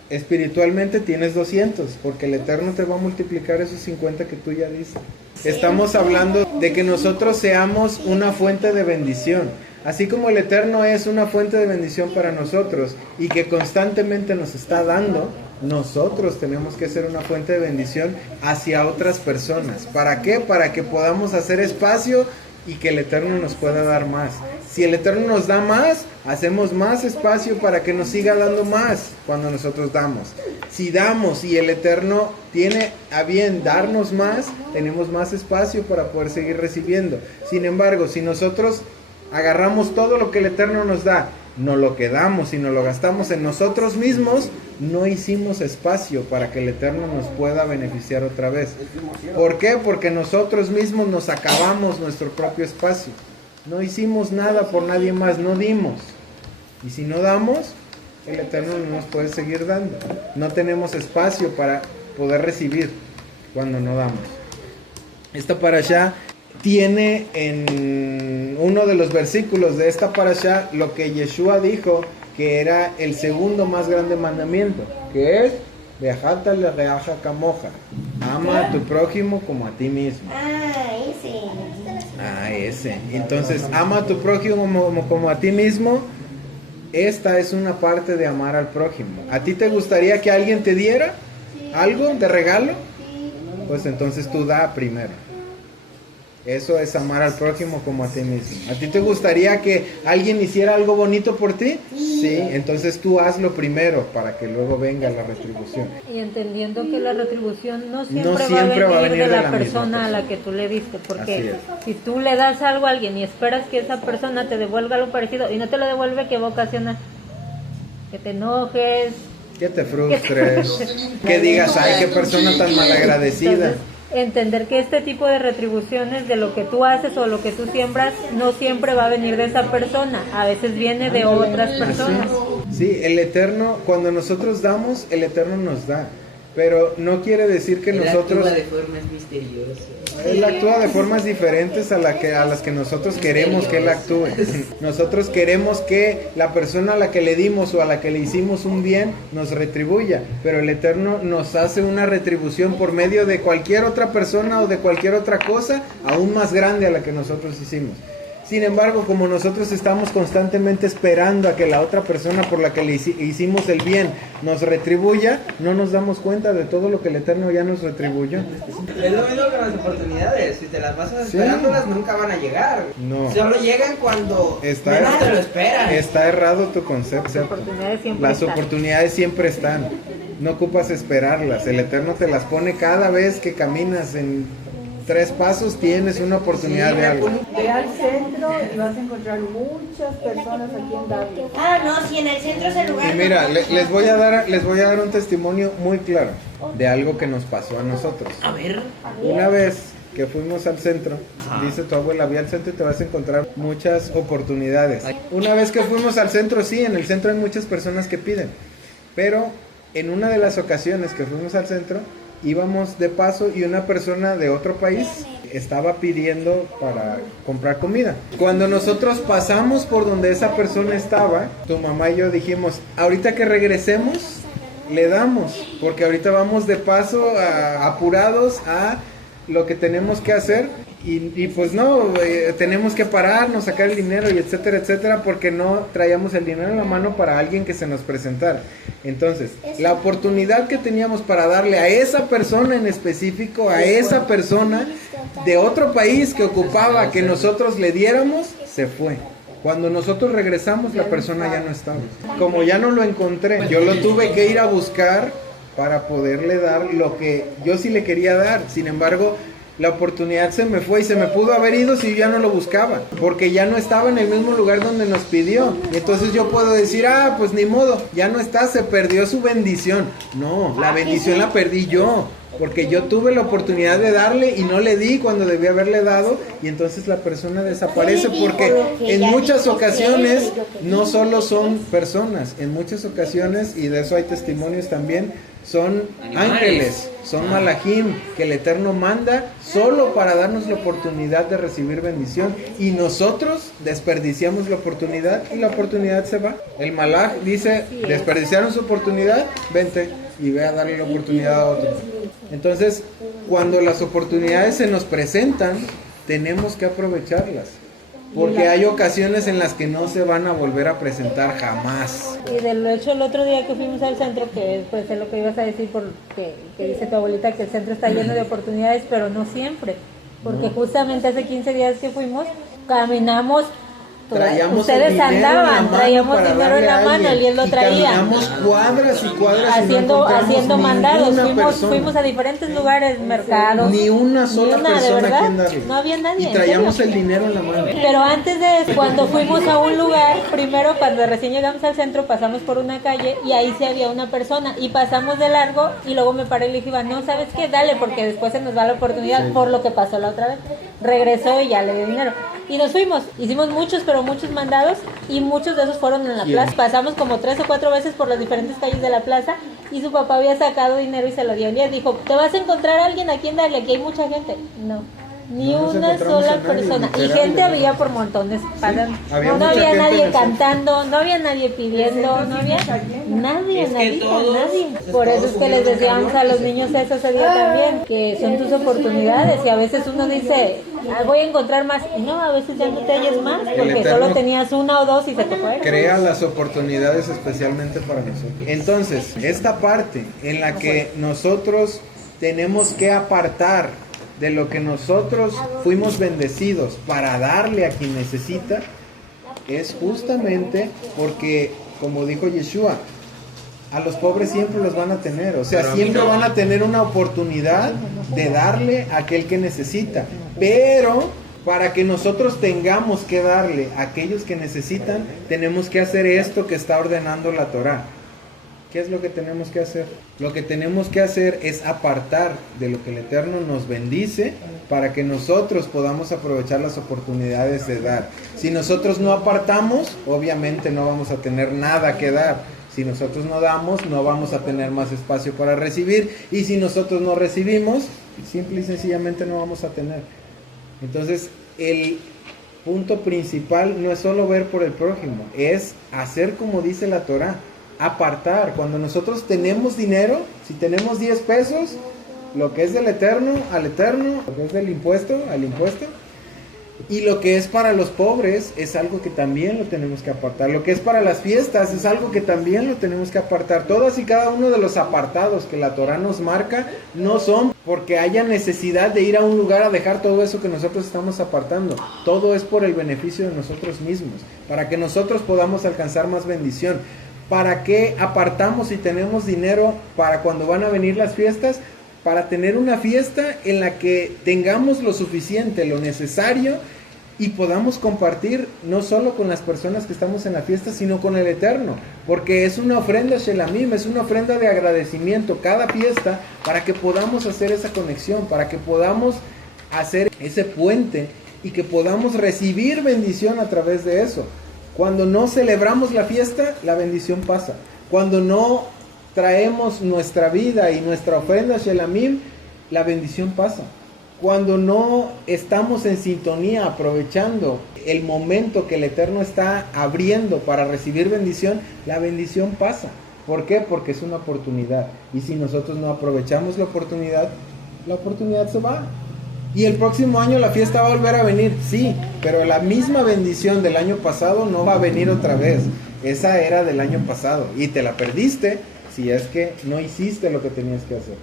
espiritualmente tienes 200, porque el Eterno te va a multiplicar esos 50 que tú ya diste. Estamos hablando de que nosotros seamos una fuente de bendición. Así como el Eterno es una fuente de bendición para nosotros y que constantemente nos está dando, nosotros tenemos que ser una fuente de bendición hacia otras personas. ¿Para qué? Para que podamos hacer espacio y que el Eterno nos pueda dar más. Si el Eterno nos da más, hacemos más espacio para que nos siga dando más cuando nosotros damos. Si damos y el Eterno tiene a bien darnos más, tenemos más espacio para poder seguir recibiendo. Sin embargo, si nosotros agarramos todo lo que el Eterno nos da, no lo quedamos y no lo gastamos en nosotros mismos, no hicimos espacio para que el Eterno nos pueda beneficiar otra vez. ¿Por qué? Porque nosotros mismos nos acabamos nuestro propio espacio. No hicimos nada por nadie más, no dimos. Y si no damos, el Eterno no nos puede seguir dando. No tenemos espacio para poder recibir cuando no damos. Esta parashá tiene en uno de los versículos de esta parashá lo que Yeshua dijo que era el segundo más grande mandamiento, que es Ve'ahavta lereaja kamoja, ama a tu prójimo como a ti mismo. Ese. Entonces, ama a tu prójimo como a ti mismo. Esta es una parte de amar al prójimo. ¿A ti te gustaría que alguien te diera algo de regalo? Pues entonces tú da primero. Eso es amar al prójimo como a ti mismo. ¿A ti te gustaría que alguien hiciera algo bonito por ti? Sí, entonces tú hazlo primero para que luego venga la retribución. Y entendiendo que la retribución no siempre va a venir de la persona a la que tú le diste, porque si tú le das algo a alguien y esperas que esa persona te devuelva algo parecido y no te lo devuelve, ¿qué va a ocasionar? Que te enojes, que te frustres, que digas, ay, qué persona tan malagradecida. Entonces, entender que este tipo de retribuciones de lo que tú haces o lo que tú siembras no siempre va a venir de esa persona, a veces viene de otras personas. Sí, el Eterno, cuando nosotros damos, el Eterno nos da, pero no quiere decir que nosotros... Él actúa de formas misteriosas. Él actúa de formas diferentes a las que nosotros queremos que Él actúe. Nosotros queremos que la persona a la que le dimos o a la que le hicimos un bien nos retribuya, pero el Eterno nos hace una retribución por medio de cualquier otra persona o de cualquier otra cosa aún más grande a la que nosotros hicimos. Sin embargo, como nosotros estamos constantemente esperando a que la otra persona por la que le hicimos el bien nos retribuya, no nos damos cuenta de todo lo que el Eterno ya nos retribuyó. Es lo mismo con las oportunidades. Si te las pasas esperándolas, nunca van a llegar. No. Solo llegan cuando menos te lo esperan. Está errado tu concepto. Las oportunidades siempre están. No ocupas esperarlas. El Eterno te las pone cada vez que caminas en 3 pasos, tienes una oportunidad de algo. Ve al centro y vas a encontrar muchas personas aquí en David. No, si en el centro es el lugar. Y mira, les voy a dar un testimonio muy claro de algo que nos pasó a nosotros. A ver. Una vez que fuimos al centro, dice tu abuela, ve al centro y te vas a encontrar muchas oportunidades. Una vez que fuimos al centro, sí, en el centro hay muchas personas que piden, pero en una de las ocasiones que fuimos al centro, íbamos de paso y una persona de otro país estaba pidiendo para comprar comida. Cuando nosotros pasamos por donde esa persona estaba, tu mamá y yo dijimos, ahorita que regresemos, le damos, porque ahorita vamos de paso apurados a lo que tenemos que hacer y pues no, tenemos que pararnos, sacar el dinero y etcétera, etcétera, porque no traíamos el dinero en la mano para alguien que se nos presentara. Entonces, la oportunidad que teníamos para darle a esa persona en específico, a esa persona de otro país que ocupaba que nosotros le diéramos, se fue. Cuando nosotros regresamos, la persona ya no estaba. Como ya no lo encontré, yo lo tuve que ir a buscar para poderle dar lo que yo sí le quería dar. Sin embargo, la oportunidad se me fue y se me pudo haber ido si yo ya no lo buscaba, porque ya no estaba en el mismo lugar donde nos pidió. Entonces yo puedo decir, pues ni modo, ya no está, se perdió su bendición. No, la bendición la perdí yo, porque yo tuve la oportunidad de darle y no le di cuando debía haberle dado, y entonces la persona desaparece, porque en muchas ocasiones no solo son personas, en muchas ocasiones, y de eso hay testimonios también, son ángeles, son malajim, que el Eterno manda solo para darnos la oportunidad de recibir bendición, y nosotros desperdiciamos la oportunidad y la oportunidad se va. El malaj dice, desperdiciaron su oportunidad, vente y ve a darle la oportunidad a otro. Entonces, cuando las oportunidades se nos presentan, tenemos que aprovecharlas, porque hay ocasiones en las que no se van a volver a presentar jamás. Y de hecho el otro día que fuimos al centro, que pues es lo que ibas a decir, porque que dice tu abuelita que el centro está lleno de oportunidades, pero no siempre, porque justamente hace 15 días que fuimos, caminamos. Traíamos ustedes andaban, traíamos dinero en la mano, y él lo traía. Caminamos cuadras y cuadras haciendo mandados, fuimos a diferentes lugares, mercados. Ni una sola persona a quien darle. No había nadie. Y traíamos el dinero en la mano. Pero antes de eso, cuando fuimos a un lugar, primero cuando recién llegamos al centro, pasamos por una calle y ahí sí había una persona, y pasamos de largo, y luego me paré y le dije, no, ¿sabes qué? Dale, porque después se nos va la oportunidad, por lo que pasó la otra vez. Regresó y ya le dio dinero. Y nos fuimos, hicimos muchos mandados, y muchos de esos fueron en la plaza. Pasamos como 3 o 4 veces por las diferentes calles de la plaza, y su papá había sacado dinero y se lo dio. Y él dijo, ¿te vas a encontrar a alguien a quien darle? Aquí hay mucha gente. No, ni una sola persona. Y gente había por montones. No había nadie cantando, no había nadie pidiendo, no había nadie. Por eso es que les decíamos a los niños eso ese día también, que son tus oportunidades, y a veces uno dice, voy a encontrar más, y no, a veces ya no te hallas más, porque solo tenías una o dos y se te fueron. Crea las oportunidades especialmente para nosotros. Entonces, esta parte en la que nosotros tenemos que apartar de lo que nosotros fuimos bendecidos para darle a quien necesita, es justamente porque, como dijo Yeshua, a los pobres siempre los van a tener, o sea, siempre van a tener una oportunidad de darle a aquel que necesita, pero para que nosotros tengamos que darle a aquellos que necesitan, tenemos que hacer esto que está ordenando la Torá. ¿Qué es lo que tenemos que hacer? Lo que tenemos que hacer es apartar de lo que el Eterno nos bendice para que nosotros podamos aprovechar las oportunidades de dar. Si nosotros no apartamos, obviamente no vamos a tener nada que dar. Si nosotros no damos, no vamos a tener más espacio para recibir. Y si nosotros no recibimos, simple y sencillamente no vamos a tener. Entonces, el punto principal no es solo ver por el prójimo, es hacer como dice la Torá. Apartar. Cuando nosotros tenemos dinero, si tenemos 10 pesos, lo que es del Eterno al Eterno, lo que es del impuesto al impuesto, y lo que es para los pobres es algo que también lo tenemos que apartar. Lo que es para las fiestas es algo que también lo tenemos que apartar. Todas y cada uno de los apartados que la Torá nos marca no son porque haya necesidad de ir a un lugar a dejar todo eso que nosotros estamos apartando. Todo es por el beneficio de nosotros mismos, para que nosotros podamos alcanzar más bendición. ¿Para qué apartamos si tenemos dinero para cuando van a venir las fiestas? Para tener una fiesta en la que tengamos lo suficiente, lo necesario, y podamos compartir no solo con las personas que estamos en la fiesta, sino con el Eterno, porque es una ofrenda Shelamim, es una ofrenda de agradecimiento cada fiesta, para que podamos hacer esa conexión, para que podamos hacer ese puente y que podamos recibir bendición a través de eso. Cuando no celebramos la fiesta, la bendición pasa. Cuando no traemos nuestra vida y nuestra ofrenda Shelamim, la bendición pasa. Cuando no estamos en sintonía, aprovechando el momento que el Eterno está abriendo para recibir bendición, la bendición pasa. ¿Por qué? Porque es una oportunidad. Y si nosotros no aprovechamos la oportunidad se va. Y el próximo año la fiesta va a volver a venir, sí, pero la misma bendición del año pasado no va a venir otra vez. Esa era del año pasado y te la perdiste si es que no hiciste lo que tenías que hacer.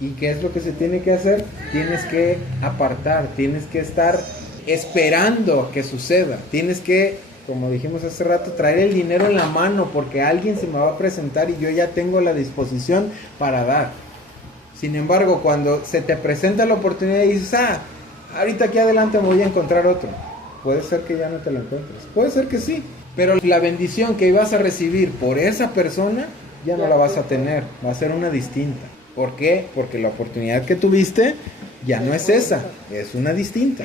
¿Y qué es lo que se tiene que hacer? Tienes que apartar, tienes que estar esperando que suceda. Tienes que, como dijimos hace rato, traer el dinero en la mano porque alguien se me va a presentar y yo ya tengo la disposición para dar. Sin embargo, cuando se te presenta la oportunidad y dices, ahorita aquí adelante me voy a encontrar otro, puede ser que ya no te lo encuentres, puede ser que sí, pero la bendición que ibas a recibir por esa persona ya no la vas a tener, va a ser una distinta. ¿Por qué? Porque la oportunidad que tuviste ya no es esa, es una distinta.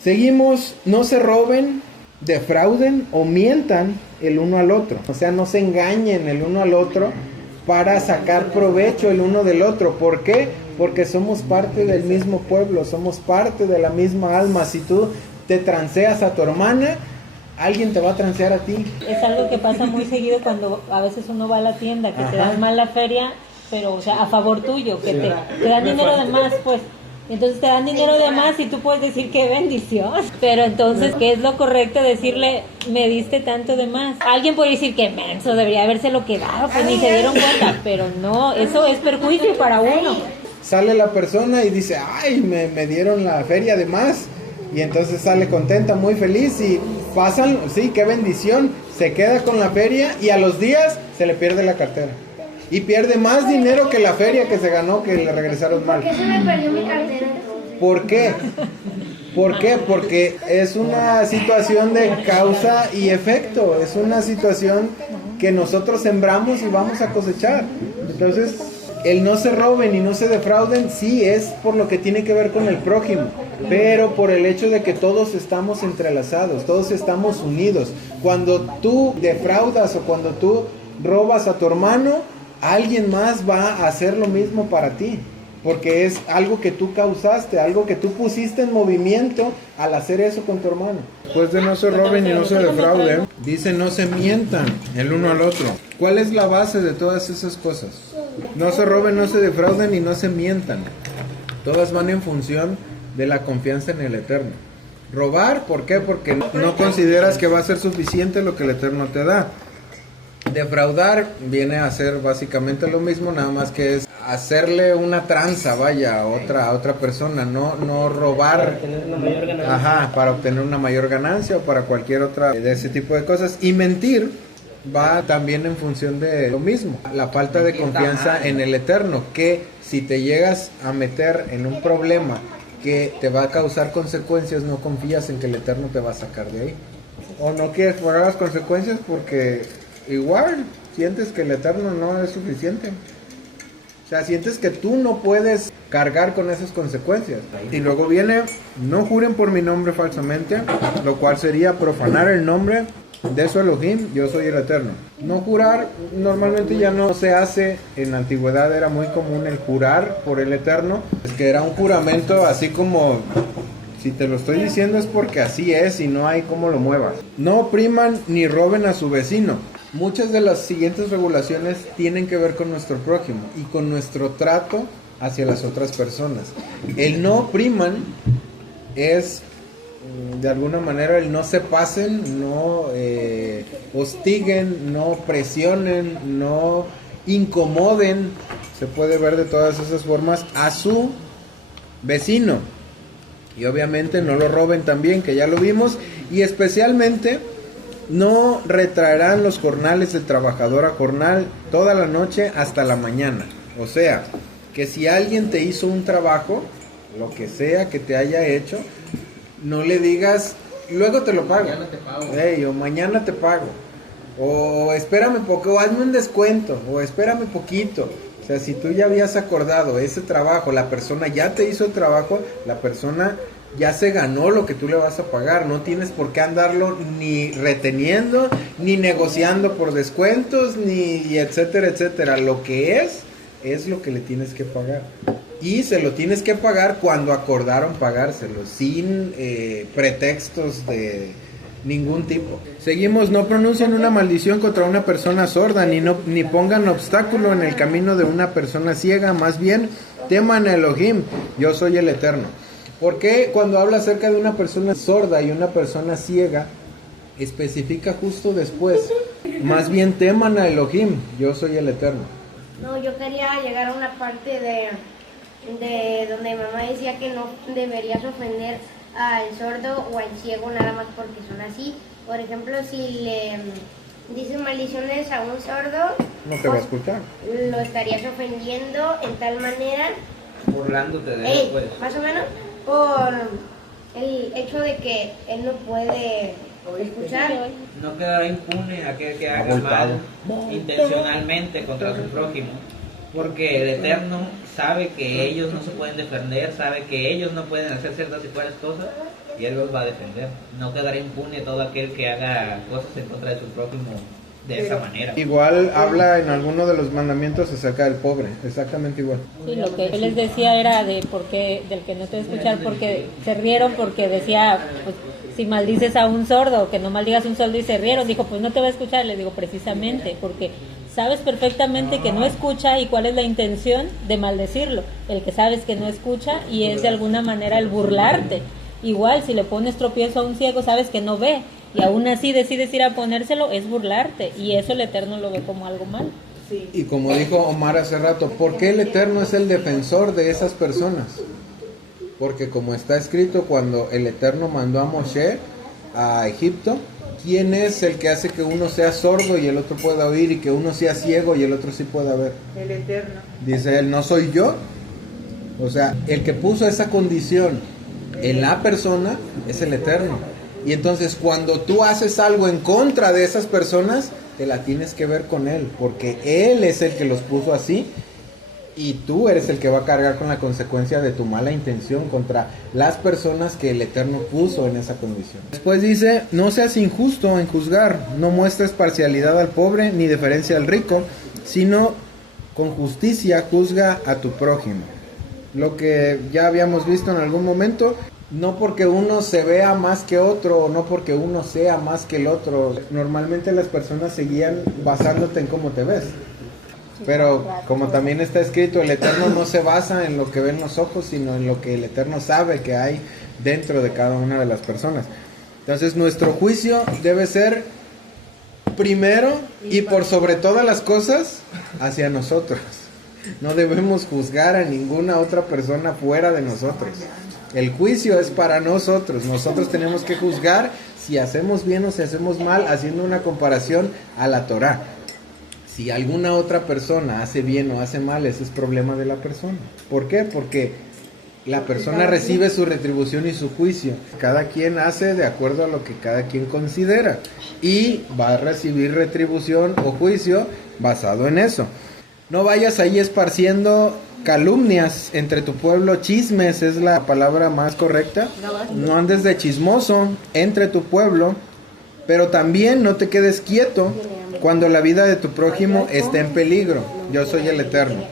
Seguimos, no se roben, defrauden o mientan el uno al otro. O sea, no se engañen el uno al otro para sacar provecho el uno del otro. ¿Por qué? Porque somos parte del mismo pueblo, somos parte de la misma alma. Si tú te transeas a tu hermana, alguien te va a transear a ti. Es algo que pasa muy seguido cuando a veces uno va a la tienda, que te dan mal la feria, pero o sea, a favor tuyo, que te dan dinero de más, pues. Entonces te dan dinero de más y tú puedes decir qué bendición. Pero entonces, ¿qué es lo correcto? Decirle, me diste tanto de más. Alguien puede decir que menso, debería habérselo quedado, pues ni se dieron cuenta. Pero no, eso es perjuicio para uno. Sale la persona y dice, me dieron la feria de más. Y entonces sale contenta, muy feliz y pasan, sí, qué bendición. Se queda con la feria y a los días se le pierde la cartera. Y pierde más dinero que la feria que se ganó, que le regresaron mal. ¿Por qué se me perdió mi cartera? ¿Por qué? ¿Por qué? Porque es una situación de causa y efecto. Es una situación que nosotros sembramos y vamos a cosechar. Entonces, el no se roben y no se defrauden, sí es por lo que tiene que ver con el prójimo, pero por el hecho de que todos estamos entrelazados, todos estamos unidos. Cuando tú defraudas o cuando tú robas a tu hermano, alguien más va a hacer lo mismo para ti, porque es algo que tú causaste, algo que tú pusiste en movimiento al hacer eso con tu hermano. Después de no se roben y no se defrauden, dice no se mientan el uno al otro. ¿Cuál es la base de todas esas cosas? No se roben, no se defrauden y no se mientan. Todas van en función de la confianza en el Eterno. Robar, ¿por qué? Porque no consideras que va a ser suficiente lo que el Eterno te da. Defraudar viene a ser básicamente lo mismo, nada más que es hacerle una tranza, vaya, a otra persona, no robar para obtener una mayor ganancia. Para obtener una mayor ganancia o para cualquier otra de ese tipo de cosas. Y mentir va también en función de lo mismo, la falta de confianza en el Eterno, que si te llegas a meter en un problema que te va a causar consecuencias, no confías en que el Eterno te va a sacar de ahí. O no quieres pagar las consecuencias porque igual sientes que el Eterno no es suficiente. O sea, sientes que tú no puedes cargar con esas consecuencias. Y luego viene, no juren por mi nombre falsamente, lo cual sería profanar el nombre de su Elohim, yo soy el Eterno. No jurar, normalmente ya no se hace. En la antigüedad era muy común el jurar por el Eterno. Es que era un juramento así como, si te lo estoy diciendo es porque así es y no hay cómo lo muevas. No opriman ni roben a su vecino. Muchas de las siguientes regulaciones tienen que ver con nuestro prójimo y con nuestro trato hacia las otras personas. El no opriman es, de alguna manera, el no se pasen, no hostiguen, no presionen, no incomoden, se puede ver de todas esas formas, a su vecino. Y obviamente no lo roben también, que ya lo vimos, y especialmente no retraerán los jornales del trabajador a jornal toda la noche hasta la mañana. O sea, que si alguien te hizo un trabajo, lo que sea que te haya hecho, no le digas, luego te lo pago. Mañana te pago. O mañana te pago. O espérame poco, o hazme un descuento, o espérame poquito. O sea, si tú ya habías acordado ese trabajo, la persona ya te hizo el trabajo, la persona ya se ganó lo que tú le vas a pagar. No tienes por qué andarlo ni reteniendo, ni negociando por descuentos, ni etcétera, etcétera. Lo que es lo que le tienes que pagar. Y se lo tienes que pagar cuando acordaron pagárselo, sin pretextos de ningún tipo. Seguimos, no pronuncien una maldición contra una persona sorda, ni pongan obstáculo en el camino de una persona ciega, más bien teman a Elohim, yo soy el Eterno. ¿Por qué cuando habla acerca de una persona sorda y una persona ciega, especifica justo después, más bien teman a Elohim, yo soy el Eterno? No, yo quería llegar a una parte de donde mamá decía que no deberías ofender al sordo o al ciego nada más porque son así. Por ejemplo, si dices maldiciones a un sordo, No te va a escuchar. lo estarías ofendiendo en tal manera, Burlándote de él, pues. más o menos, por el hecho de que él no puede escuchar. No quedará impune aquel que haga Agolpado. mal intencionalmente contra su prójimo, porque el Eterno sabe que ellos no se pueden defender, sabe que ellos no pueden hacer ciertas y cuales cosas, y Él los va a defender. No quedará impune todo aquel que haga cosas en contra de su prójimo de esa manera. Igual habla en alguno de los mandamientos acerca del pobre, exactamente igual. Sí, lo que él les decía era de por qué, del que no te va a escuchar, porque se rieron, porque decía, pues, si maldices a un sordo, que no maldigas a un sordo, y se rieron. Dijo, pues no te va a escuchar. Les digo, precisamente, porque sabes perfectamente que no escucha y cuál es la intención de maldecirlo. El que sabes que no escucha y es de alguna manera el burlarte. Igual, si le pones tropiezo a un ciego, sabes que no ve, y aún así decides ir a ponérselo, es burlarte, y eso el Eterno lo ve como algo mal. Y como dijo Omar hace rato, ¿por qué el Eterno es el defensor de esas personas? Porque como está escrito, cuando el Eterno mandó a Moshe a Egipto, ¿quién es el que hace que uno sea sordo y el otro pueda oír, y que uno sea ciego y el otro sí pueda ver? El Eterno. Dice él, ¿no soy yo? O sea, el que puso esa condición en la persona es el Eterno. Y entonces cuando tú haces algo en contra de esas personas, te la tienes que ver con Él, porque Él es el que los puso así, y tú eres el que va a cargar con la consecuencia de tu mala intención contra las personas que el Eterno puso en esa condición. Después dice, no seas injusto en juzgar, no muestres parcialidad al pobre ni deferencia al rico, sino con justicia juzga a tu prójimo. Lo que ya habíamos visto en algún momento, no porque uno se vea más que otro, o no porque uno sea más que el otro. Normalmente las personas se guían basándote en cómo te ves. Pero como también está escrito, el Eterno no se basa en lo que ven los ojos, sino en lo que el Eterno sabe que hay dentro de cada una de las personas. Entonces nuestro juicio debe ser primero y por sobre todas las cosas hacia nosotros. No debemos juzgar a ninguna otra persona fuera de nosotros. El juicio es para nosotros. Nosotros tenemos que juzgar si hacemos bien o si hacemos mal, haciendo una comparación a la Torá. Si alguna otra persona hace bien o hace mal, ese es problema de la persona. ¿Por qué? Porque la persona recibe su retribución y su juicio. Cada quien hace de acuerdo a lo que cada quien considera, y va a recibir retribución o juicio basado en eso. No vayas ahí esparciendo calumnias entre tu pueblo, chismes es la palabra más correcta. No andes de chismoso entre tu pueblo, pero también no te quedes quieto cuando la vida de tu prójimo esté en peligro. Yo soy el Eterno.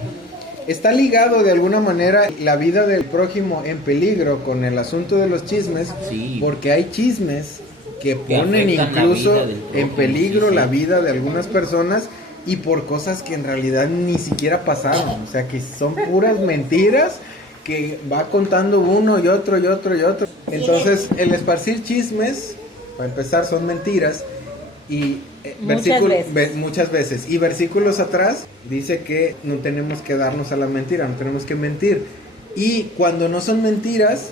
Está ligado de alguna manera la vida del prójimo en peligro con el asunto de los chismes, Sí. porque hay chismes que ponen afectan la incluso vida del prójimo, en peligro sí, sí. la vida de algunas personas, y por cosas que en realidad ni siquiera pasaron. O sea, que son puras mentiras que va contando uno y otro y otro y otro. Entonces, el esparcir chismes, para empezar, son mentiras. Y muchas veces. Y versículos atrás dice que no tenemos que darnos a la mentira, no tenemos que mentir. Y cuando no son mentiras,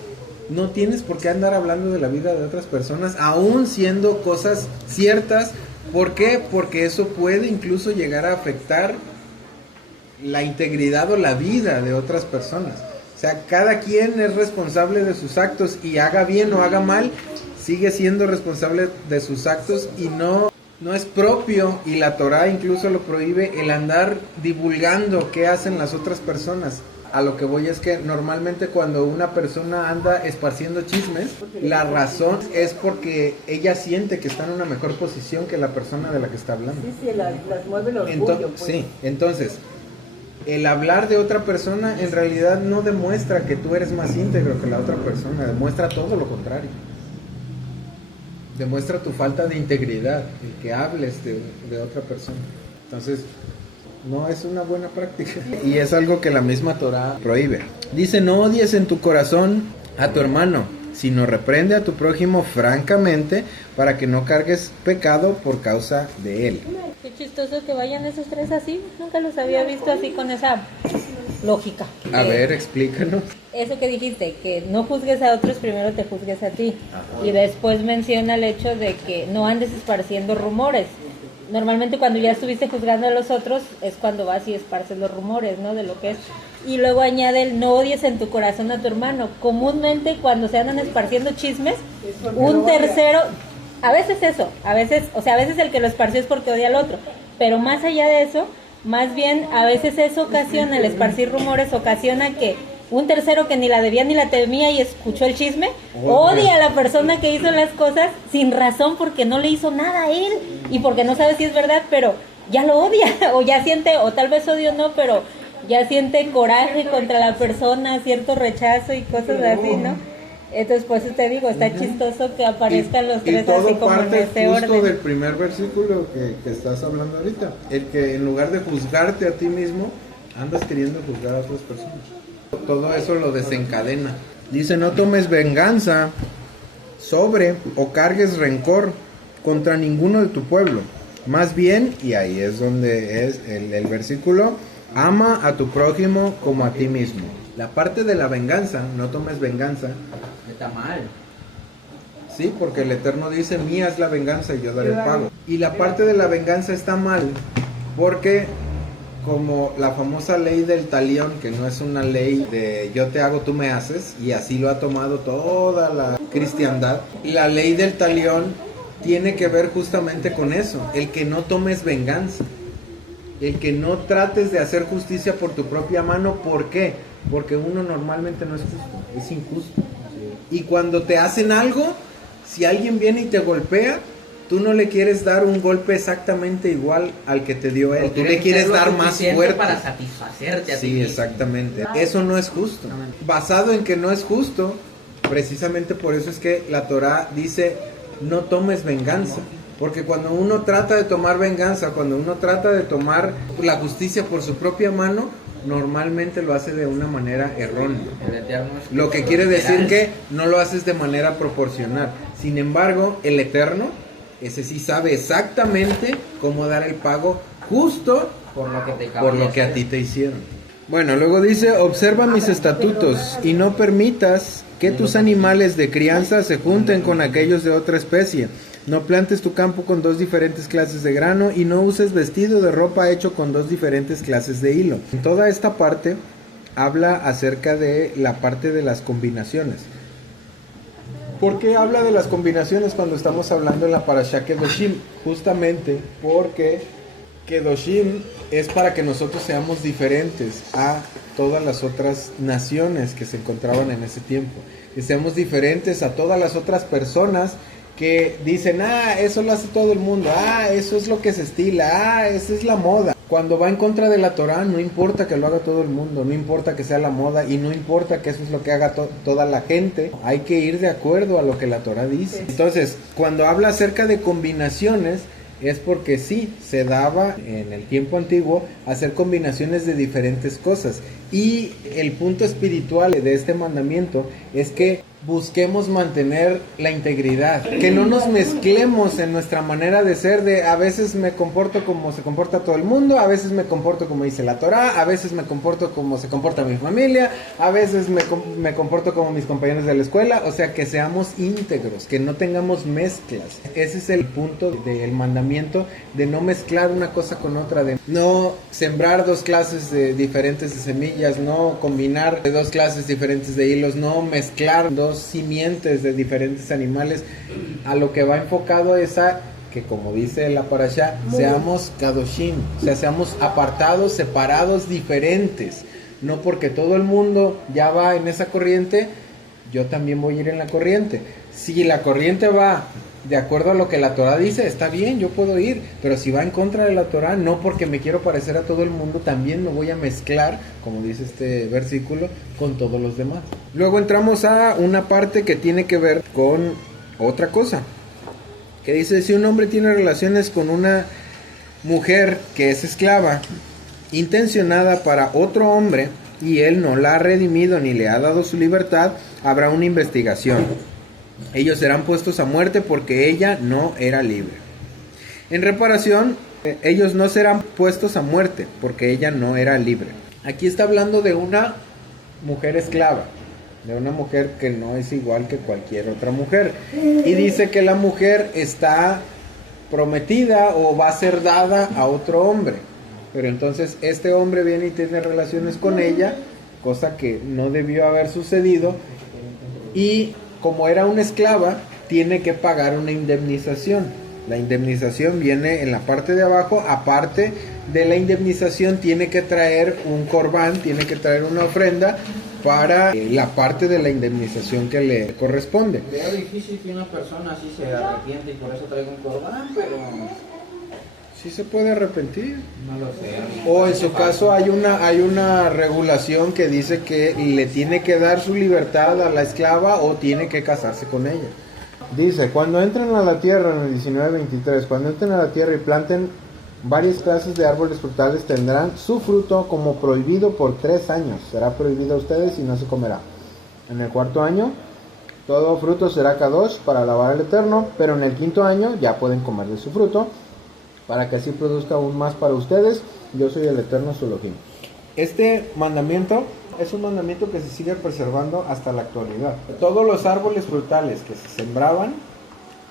no tienes por qué andar hablando de la vida de otras personas, aún siendo cosas ciertas. ¿Por qué? Porque eso puede incluso llegar a afectar la integridad o la vida de otras personas. O sea, cada quien es responsable de sus actos, y haga bien o haga mal, sigue siendo responsable de sus actos, y no es propio, y la Torá incluso lo prohíbe, el andar divulgando qué hacen las otras personas. A lo que voy es que normalmente cuando una persona anda esparciendo chismes, la razón es porque ella siente que está en una mejor posición que la persona de la que está hablando. Sí, las mueve el orgullo, pues. Sí, entonces, el hablar de otra persona en realidad no demuestra que tú eres más íntegro que la otra persona, demuestra todo lo contrario. Demuestra tu falta de integridad, el que hables de otra persona. Entonces, no es una buena práctica, y es algo que la misma Torá prohíbe. Dice, no odies en tu corazón a tu hermano, sino reprende a tu prójimo francamente, para que no cargues pecado por causa de él. Qué chistoso que vayan esos tres así. Nunca los había visto así, con esa lógica. A ver, explícanos. Eso que dijiste, que no juzgues a otros, primero te juzgues a ti. Y después menciona el hecho de que no andes esparciendo rumores. normalmente cuando ya estuviste juzgando a los otros es cuando vas y esparces los rumores, ¿no? De lo que es. Y luego añade el no odies en tu corazón a tu hermano. Comúnmente cuando se andan esparciendo chismes, un tercero, a veces eso, a veces el que lo esparció es porque odia al otro, pero más allá de eso, más bien a veces eso ocasiona, el esparcir rumores ocasiona que un tercero que ni la debía ni la temía y escuchó el chisme, odia a la persona que hizo las cosas sin razón porque no le hizo nada a él y porque no sabe si es verdad, pero ya lo odia o ya siente, o tal vez odio no, pero ya siente coraje contra la persona, cierto rechazo y cosas así, ¿no? Entonces, pues te digo, está chistoso que aparezcan los tres así como en ese justo orden. del primer versículo que estás hablando ahorita, el que en lugar de juzgarte a ti mismo, andas queriendo juzgar a otras personas. Todo eso lo desencadena. Dice, no tomes venganza sobre o cargues rencor contra ninguno de tu pueblo. Más bien, y ahí es donde es el versículo, ama a tu prójimo como a ti mismo. La parte de la venganza, no tomes venganza. Está mal. Sí, porque el Eterno dice, mía es la venganza y yo daré el pago. Y la parte de la venganza está mal porque, como la famosa ley del talión, que no es una ley de yo te hago, tú me haces, y así lo ha tomado toda la cristiandad, la ley del talión tiene que ver justamente con eso, el que no tomes venganza, el que no trates de hacer justicia por tu propia mano. ¿Por qué? Porque uno normalmente no es justo, es injusto. Y cuando te hacen algo, si alguien viene y te golpea, tú no le quieres dar un golpe exactamente igual al que te dio él. Tú le quieres dar más fuerte para satisfacerte a ti Sí, mismo. exactamente. Eso no es justo. Basado en que no es justo, precisamente por eso es que la Torá dice, no tomes venganza. Porque cuando uno trata de tomar venganza, cuando uno trata de tomar la justicia por su propia mano, normalmente lo hace de una manera errónea. Lo que quiere decir que no lo haces de manera proporcional. Sin embargo, el Eterno, ese sí sabe exactamente cómo dar el pago justo por lo que a ti te hicieron. Bueno, luego dice, observa mis estatutos y no permitas que tus animales de crianza se junten con aquellos de otra especie. No plantes tu campo con dos diferentes clases de grano y no uses vestido de ropa hecho con dos diferentes clases de hilo. En toda esta parte habla acerca de la parte de las combinaciones. ¿Por qué habla de las combinaciones cuando estamos hablando en la Parashá Kedoshim? Justamente porque Kedoshim es para que nosotros seamos diferentes a todas las otras naciones que se encontraban en ese tiempo. Que seamos diferentes a todas las otras personas que dicen, eso lo hace todo el mundo, eso es lo que se estila, esa es la moda. Cuando va en contra de la Torá, no importa que lo haga todo el mundo, no importa que sea la moda y no importa que eso es lo que haga toda la gente, hay que ir de acuerdo a lo que la Torá dice. Entonces, cuando habla acerca de combinaciones, es porque sí, se daba en el tiempo antiguo hacer combinaciones de diferentes cosas. Y el punto espiritual de este mandamiento es que busquemos mantener la integridad, que no nos mezclemos en nuestra manera de ser, de a veces me comporto como se comporta todo el mundo, a veces me comporto como dice la Torá, a veces me comporto como se comporta mi familia, a veces me comporto como mis compañeros de la escuela. O sea, que seamos íntegros, que no tengamos mezclas. Ese es el punto del mandamiento, de no mezclar una cosa con otra, de no sembrar dos clases diferentes de semillas, no combinar dos clases diferentes de hilos, no mezclar dos simientes de diferentes animales. A lo que va enfocado es a que, como dice la Parashá, seamos kadoshim, o sea, seamos apartados, separados, diferentes. No porque todo el mundo ya va en esa corriente, yo también voy a ir en la corriente. Si la corriente va de acuerdo a lo que la Torá dice, está bien, yo puedo ir, pero si va en contra de la Torá, no porque me quiero parecer a todo el mundo, también me voy a mezclar, como dice este versículo, con todos los demás. Luego entramos a una parte que tiene que ver con otra cosa, que dice, si un hombre tiene relaciones con una mujer que es esclava, intencionada para otro hombre, y él no la ha redimido ni le ha dado su libertad, habrá una investigación. Ellos serán puestos a muerte porque ella no era libre. En reparación, ellos no serán puestos a muerte porque ella no era libre. Aquí está hablando de una mujer esclava, de una mujer que no es igual que cualquier otra mujer. Y dice que la mujer está prometida o va a ser dada a otro hombre. Pero entonces este hombre viene y tiene relaciones con ella, cosa que no debió haber sucedido, y como era una esclava, tiene que pagar una indemnización. La indemnización viene en la parte de abajo. Aparte de la indemnización, tiene que traer un corbán, tiene que traer una ofrenda para la parte de la indemnización que le corresponde. Veo difícil que una persona así se arrepiente y por eso traiga un corbán, pero Sí se puede arrepentir. no lo sé. O en su caso hay una regulación que dice que le tiene que dar su libertad a la esclava o tiene que casarse con ella. Dice, cuando entren a la tierra, en el 19:23, cuando entren a la tierra y planten varias clases de árboles frutales, tendrán su fruto como prohibido por 3 años. Será prohibido a ustedes y no se comerá. En el 4.º año, todo fruto será kadosh para alabar al Eterno, pero en el 5.º año ya pueden comer de su fruto, para que así produzca aún más para ustedes. Yo soy el Eterno su Elohim. Este mandamiento es un mandamiento que se sigue preservando hasta la actualidad. Todos los árboles frutales que se sembraban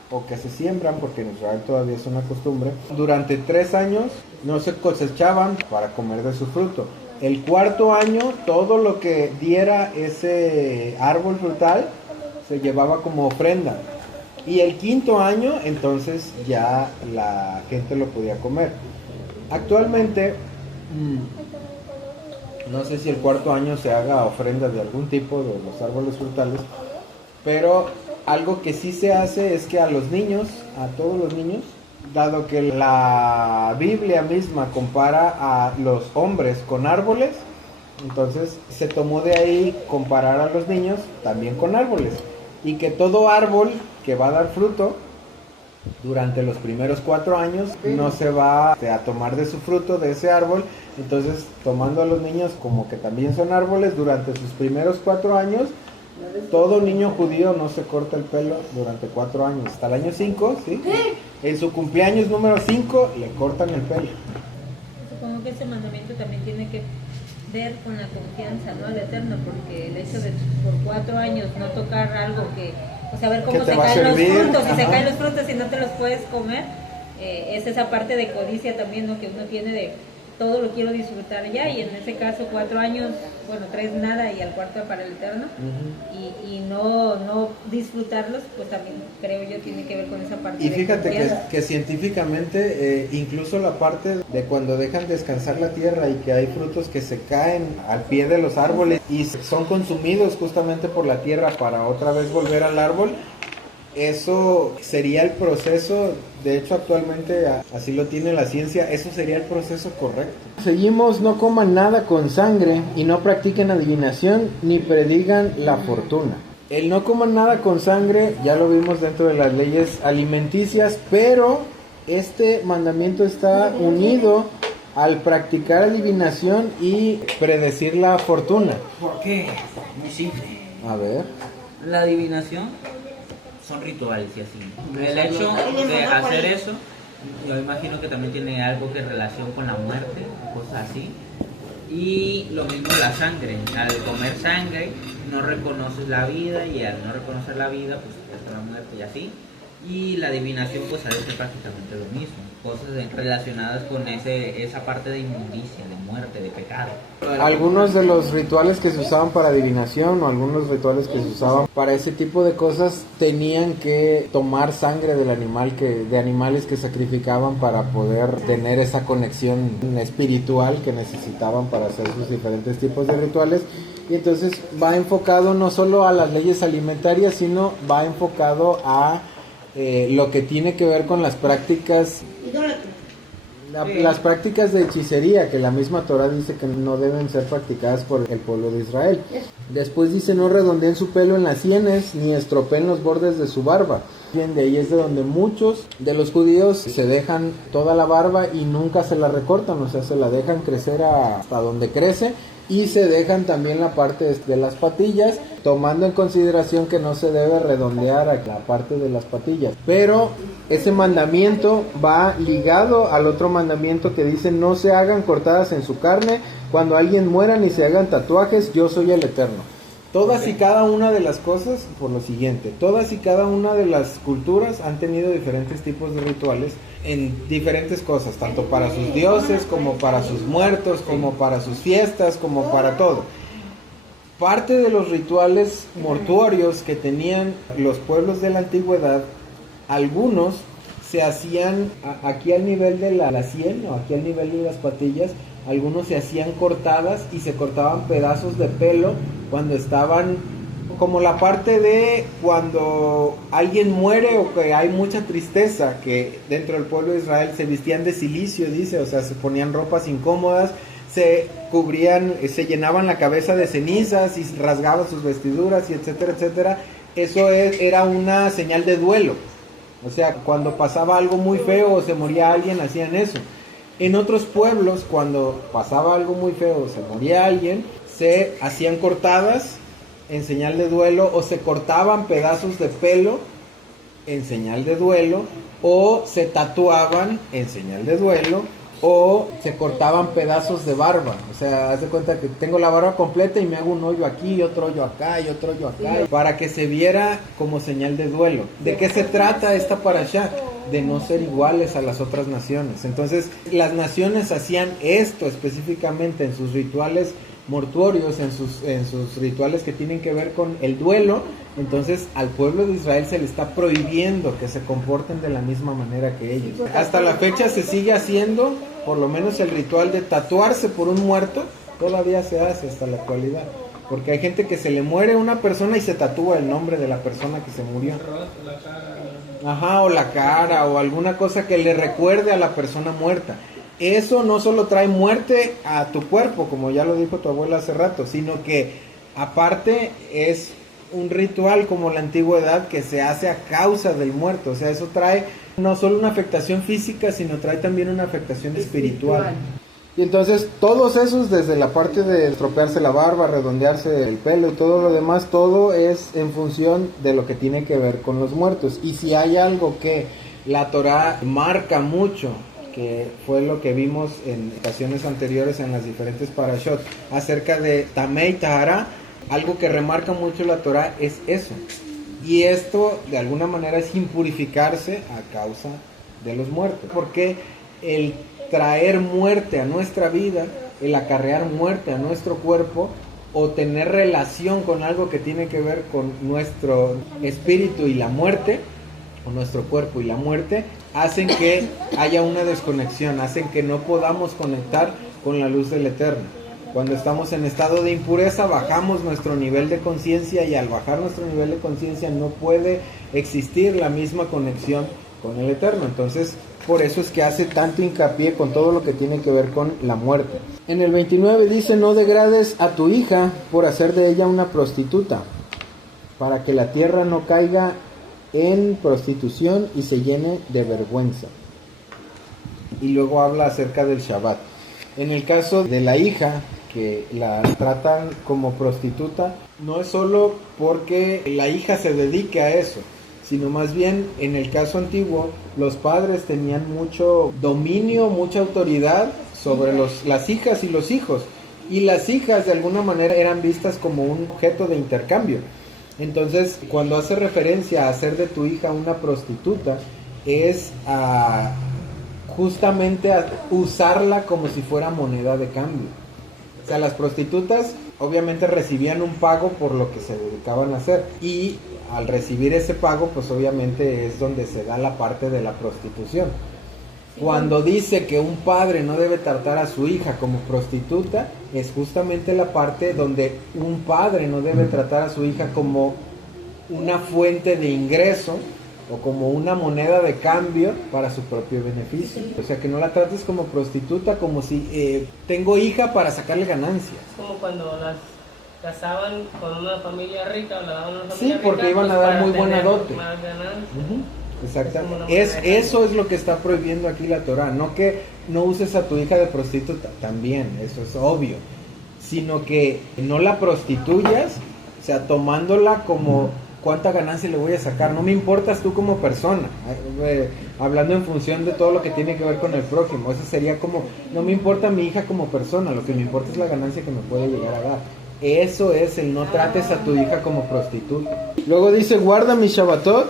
o que se siembran, porque en Israel todavía es una costumbre, durante 3 años no se cosechaban para comer de su fruto. El 4.º año, todo lo que diera ese árbol frutal se llevaba como ofrenda. Y el 5.º año, entonces ya la gente lo podía comer. Actualmente, no sé si el 4.º año se haga ofrenda de algún tipo de los árboles frutales, pero algo que sí se hace es que a los niños, a todos los niños, dado que la Biblia misma compara a los hombres con árboles, entonces se tomó de ahí comparar a los niños también con árboles. Y que todo árbol que va a dar fruto durante los primeros 4 años no se va a tomar de su fruto de ese árbol. Entonces, tomando a los niños como que también son árboles, durante sus primeros 4 años, todo niño judío no se corta el pelo durante 4 años. Hasta el año 5, ¿sí? En su cumpleaños número 5 le cortan el pelo. Supongo que ese mandamiento también tiene que ver con la confianza, ¿no?, al Eterno, porque el hecho de por 4 años no tocar algo que, o sea, ver cómo se caen los frutos, si se caen los frutos y no te los puedes comer, es esa parte de codicia también, ¿no?, que uno tiene de todo lo quiero disfrutar ya, y en ese caso 4 años, bueno, 3 nada y al 4.º para el Eterno, y no disfrutarlos, pues también creo yo tiene que ver con esa parte. Y de fíjate confianza. que científicamente, incluso la parte de cuando dejan descansar la tierra y que hay frutos que se caen al pie de los árboles y son consumidos justamente por la tierra para otra vez volver al árbol, eso sería el proceso. De hecho, actualmente así lo tiene la ciencia, eso sería el proceso correcto. Seguimos, no coman nada con sangre y no practiquen adivinación ni predigan la fortuna. El no coman nada con sangre ya lo vimos dentro de las leyes alimenticias, pero este mandamiento está unido al practicar adivinación y predecir la fortuna. ¿Por qué? Muy simple. A ver. La adivinación son rituales y así. El hecho de hacer eso, yo imagino que también tiene algo que relación con la muerte, cosas así. Y lo mismo la sangre. Al comer sangre no reconoces la vida, y al no reconocer la vida, pues es la muerte y así. Y la adivinación pues ha de ser prácticamente lo mismo. Cosas relacionadas con esa parte de inmundicia, de muerte, de pecado. Algunos de los rituales que se usaban para adivinación o algunos rituales que se usaban para ese tipo de cosas tenían que tomar sangre del animal de animales que sacrificaban para poder tener esa conexión espiritual que necesitaban para hacer sus diferentes tipos de rituales. Y entonces va enfocado no solo a las leyes alimentarias, sino va enfocado a lo que tiene que ver con las prácticas, las prácticas de hechicería, que la misma Torah dice que no deben ser practicadas por el pueblo de Israel. Después dice, no redondeen su pelo en las sienes, ni estropeen los bordes de su barba. Bien, de ahí es de donde muchos de los judíos se dejan toda la barba y nunca se la recortan, o sea, se la dejan crecer hasta donde crece. Y se dejan también la parte de las patillas, tomando en consideración que no se debe redondear a la parte de las patillas. Pero ese mandamiento va ligado al otro mandamiento que dice, no se hagan cortadas en su carne, cuando alguien muera ni se hagan tatuajes, yo soy el Eterno. Todas y cada una de las cosas, por lo siguiente, todas y cada una de las culturas han tenido diferentes tipos de rituales en diferentes cosas, tanto para sus dioses, como para sus muertos, como para sus fiestas, como para todo. Parte de los rituales mortuorios que tenían los pueblos de la antigüedad, algunos se hacían aquí al nivel de la sien, o aquí al nivel de las patillas. Algunos se hacían cortadas y se cortaban pedazos de pelo cuando estaban, como la parte de cuando alguien muere o que hay mucha tristeza, que dentro del pueblo de Israel se vestían de cilicio, dice, o sea, se ponían ropas incómodas, se cubrían, se llenaban la cabeza de cenizas y rasgaban sus vestiduras y etcétera, etcétera. Eso era una señal de duelo. O sea, cuando pasaba algo muy feo o se moría alguien, hacían eso. En otros pueblos, cuando pasaba algo muy feo o se moría alguien, se hacían cortadas en señal de duelo, o se cortaban pedazos de pelo en señal de duelo, o se tatuaban en señal de duelo, o se cortaban pedazos de barba. O sea, haz de cuenta que tengo la barba completa y me hago un hoyo aquí y otro hoyo acá y otro hoyo acá, para que se viera como señal de duelo. ¿De qué se trata esta parashá? De no ser iguales a las otras naciones. Entonces, las naciones hacían esto específicamente en sus rituales mortuorios, en sus rituales que tienen que ver con el duelo. Entonces, al pueblo de Israel se le está prohibiendo que se comporten de la misma manera que ellos. Hasta la fecha se sigue haciendo, por lo menos el ritual de tatuarse por un muerto, todavía se hace hasta la actualidad. Porque hay gente que se le muere una persona y se tatúa el nombre de la persona que se murió. Ajá, o la cara, o alguna cosa que le recuerde a la persona muerta. Eso no solo trae muerte a tu cuerpo, como ya lo dijo tu abuela hace rato, sino que aparte es un ritual como la antigüedad que se hace a causa del muerto. O sea, eso trae no solo una afectación física, sino trae también una afectación espiritual. Y entonces todos esos, desde la parte de estropearse la barba, redondearse el pelo y todo lo demás, todo es en función de lo que tiene que ver con los muertos. Y si hay algo que la Torá marca mucho, que fue lo que vimos en ocasiones anteriores en las diferentes parashot, acerca de Tamei Tahara, algo que remarca mucho la Torá es eso. Y esto de alguna manera es impurificarse a causa de los muertos. Porque el traer muerte a nuestra vida, el acarrear muerte a nuestro cuerpo, o tener relación con algo que tiene que ver con nuestro espíritu y la muerte, o nuestro cuerpo y la muerte, hacen que haya una desconexión, hacen que no podamos conectar con la luz del Eterno. Cuando estamos en estado de impureza, bajamos nuestro nivel de conciencia, y al bajar nuestro nivel de conciencia no puede existir la misma conexión con el Eterno. Entonces, por eso es que hace tanto hincapié con todo lo que tiene que ver con la muerte. En el 29 dice: no degrades a tu hija por hacer de ella una prostituta, para que la tierra no caiga en prostitución y se llene de vergüenza. Y luego habla acerca del Shabbat. En el caso de la hija, que la tratan como prostituta, no es solo porque la hija se dedique a eso, sino más bien en el caso antiguo los padres tenían mucho dominio, mucha autoridad sobre las hijas y los hijos, y las hijas de alguna manera eran vistas como un objeto de intercambio. Entonces, cuando hace referencia a hacer de tu hija una prostituta, es justamente a usarla como si fuera moneda de cambio. O sea, las prostitutas obviamente recibían un pago por lo que se dedicaban a hacer, y al recibir ese pago, pues obviamente es donde se da la parte de la prostitución. Cuando dice que un padre no debe tratar a su hija como prostituta, es justamente la parte donde un padre no debe tratar a su hija como una fuente de ingreso o como una moneda de cambio para su propio beneficio. O sea, que no la trates como prostituta, como si tengo hija para sacarle ganancias. Como cuando las casaban con una familia rica, o la daban a una familia rica, porque iban a dar muy buena dote. Exactamente. Eso es lo que está prohibiendo aquí la Torá. No que no uses a tu hija de prostituta, también, eso es obvio, sino que no la prostituyas, o sea, tomándola como cuánta ganancia le voy a sacar. No me importas tú como persona, hablando en función de todo lo que tiene que ver con el prójimo. Eso sería como, no me importa mi hija como persona, lo que me importa es la ganancia que me puede llegar a dar. Eso es el no trates a tu hija como prostituta. Luego dice, guarda mis Shabbatot,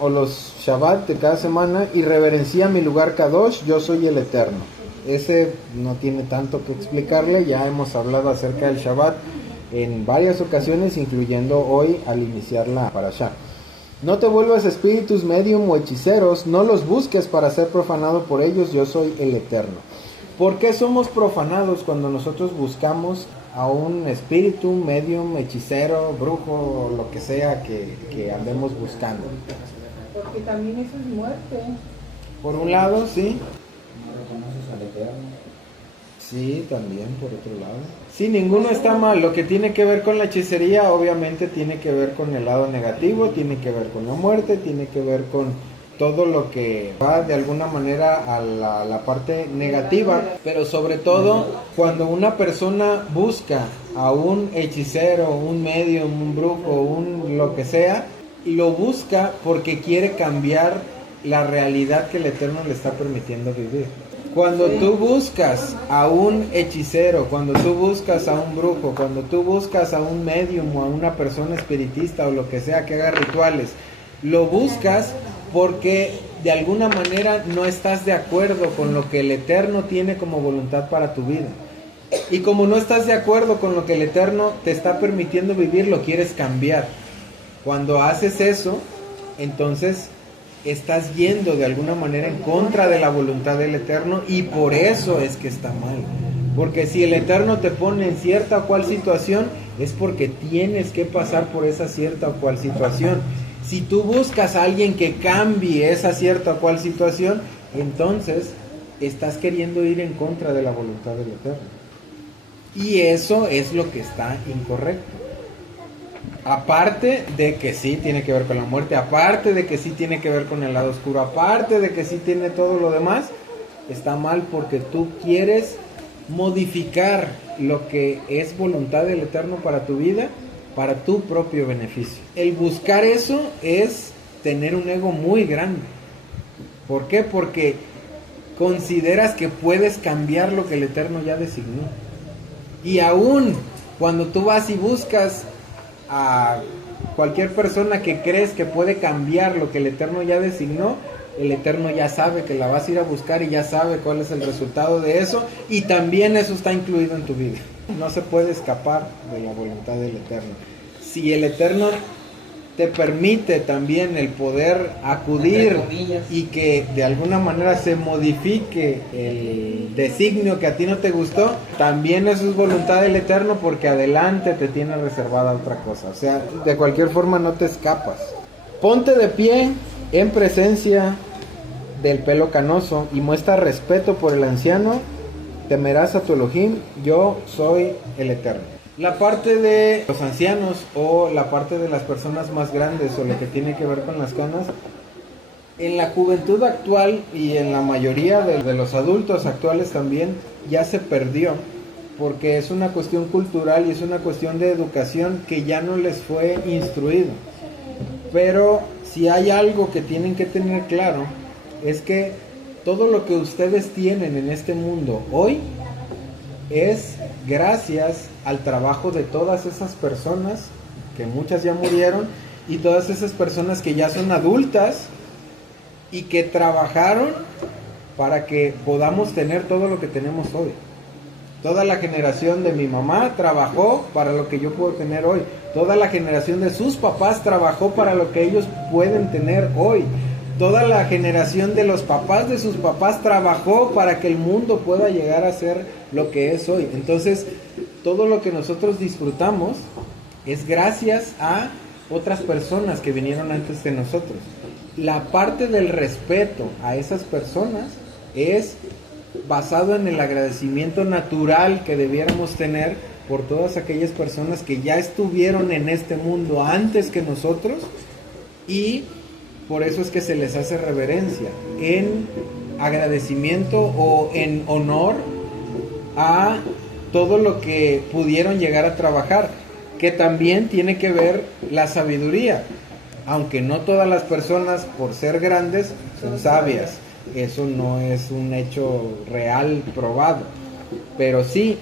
o los Shabbat de cada semana, y reverencia mi lugar Kadosh, yo soy el Eterno. Ese no tiene tanto que explicarle, ya hemos hablado acerca del Shabbat en varias ocasiones, incluyendo hoy al iniciar la parashá. No te vuelvas espíritus medium o hechiceros, no los busques para ser profanado por ellos, yo soy el Eterno. ¿Por qué somos profanados cuando nosotros buscamos a un espíritu, medium, hechicero, brujo, o lo que sea que andemos buscando? Porque también eso es muerte. Por un lado, sí. No reconoces al Eterno. Sí, también por otro lado. Sí, ninguno está mal. Lo que tiene que ver con la hechicería obviamente tiene que ver con el lado negativo, tiene que ver con la muerte, tiene que ver con todo lo que va de alguna manera a la parte negativa. Pero sobre todo cuando una persona busca a un hechicero, un medium, un brujo, un lo que sea, lo busca porque quiere cambiar la realidad que el Eterno le está permitiendo vivir. Cuando tú buscas a un hechicero, cuando tú buscas a un brujo, cuando tú buscas a un medium o a una persona espiritista o lo que sea que haga rituales, lo buscas porque de alguna manera no estás de acuerdo con lo que el Eterno tiene como voluntad para tu vida. Y como no estás de acuerdo con lo que el Eterno te está permitiendo vivir, lo quieres cambiar. Cuando haces eso, entonces estás yendo de alguna manera en contra de la voluntad del Eterno, y por eso es que está mal. Porque si el Eterno te pone en cierta o cual situación, es porque tienes que pasar por esa cierta o cual situación. Si tú buscas a alguien que cambie esa cierta o cual situación, entonces estás queriendo ir en contra de la voluntad del Eterno. Y eso es lo que está incorrecto. Aparte de que sí tiene que ver con la muerte, aparte de que sí tiene que ver con el lado oscuro, aparte de que sí tiene todo lo demás, está mal porque tú quieres modificar lo que es voluntad del Eterno para tu vida, para tu propio beneficio. El buscar eso es tener un ego muy grande. ¿Por qué? Porque consideras que puedes cambiar lo que el Eterno ya designó. Y aún cuando tú vas y buscas a cualquier persona que crees que puede cambiar lo que el Eterno ya designó, el Eterno ya sabe que la vas a ir a buscar y ya sabe cuál es el resultado de eso, y también eso está incluido en tu vida. No se puede escapar de la voluntad del Eterno. Si el Eterno te permite también el poder acudir y que de alguna manera se modifique el designio que a ti no te gustó, también eso es voluntad del Eterno, porque adelante te tiene reservada otra cosa. O sea, de cualquier forma no te escapas. Ponte de pie en presencia del pelo canoso y muestra respeto por el anciano. Temerás a tu Elohim, yo soy el Eterno. La parte de los ancianos o la parte de las personas más grandes o lo que tiene que ver con las canas, en la juventud actual y en la mayoría de los adultos actuales también ya se perdió, porque es una cuestión cultural y es una cuestión de educación que ya no les fue instruido. Pero si hay algo que tienen que tener claro, es que todo lo que ustedes tienen en este mundo hoy es gracias al trabajo de todas esas personas, que muchas ya murieron, y todas esas personas que ya son adultas y que trabajaron para que podamos tener todo lo que tenemos hoy. Toda la generación de mi mamá trabajó para lo que yo puedo tener hoy. Toda la generación de sus papás trabajó para lo que ellos pueden tener hoy. Toda la generación de los papás de sus papás trabajó para que el mundo pueda llegar a ser lo que es hoy. Entonces, todo lo que nosotros disfrutamos es gracias a otras personas que vinieron antes de nosotros. La parte del respeto a esas personas es basado en el agradecimiento natural que debiéramos tener por todas aquellas personas que ya estuvieron en este mundo antes que nosotros, y por eso es que se les hace reverencia en agradecimiento o en honor a todo lo que pudieron llegar a trabajar, que también tiene que ver la sabiduría, aunque no todas las personas por ser grandes son sabias. Eso no es un hecho real probado, pero sí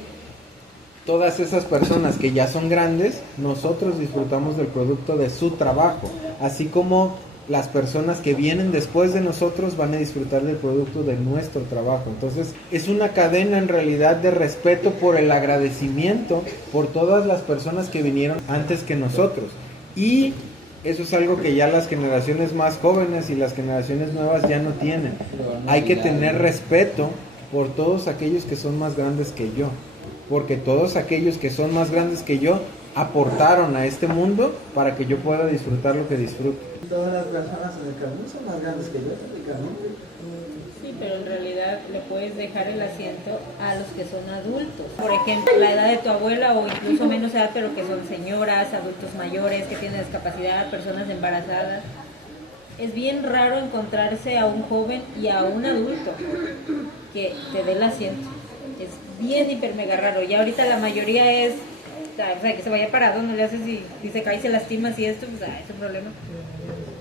todas esas personas que ya son grandes, nosotros disfrutamos del producto de su trabajo, así como las personas que vienen después de nosotros van a disfrutar del producto de nuestro trabajo. Entonces es una cadena en realidad de respeto por el agradecimiento por todas las personas que vinieron antes que nosotros, y eso es algo que ya las generaciones más jóvenes y las generaciones nuevas ya no tienen. Hay que tener respeto por todos aquellos que son más grandes que yo, porque todos aquellos que son más grandes que yo aportaron a este mundo para que yo pueda disfrutar lo que disfruto. Todas las personas en el camino son más grandes que yo, técnicamente. Sí, pero en realidad le puedes dejar el asiento a los que son adultos. Por ejemplo, la edad de tu abuela o incluso menos edad, pero que son señoras, adultos mayores, que tienen discapacidad, personas embarazadas. Es bien raro encontrarse a un joven y a un adulto que te dé el asiento. Es bien hiper mega raro. Y ahorita la mayoría es, o sea, que se vaya parado, no le haces y se cae y se lastima, y esto, pues es un problema.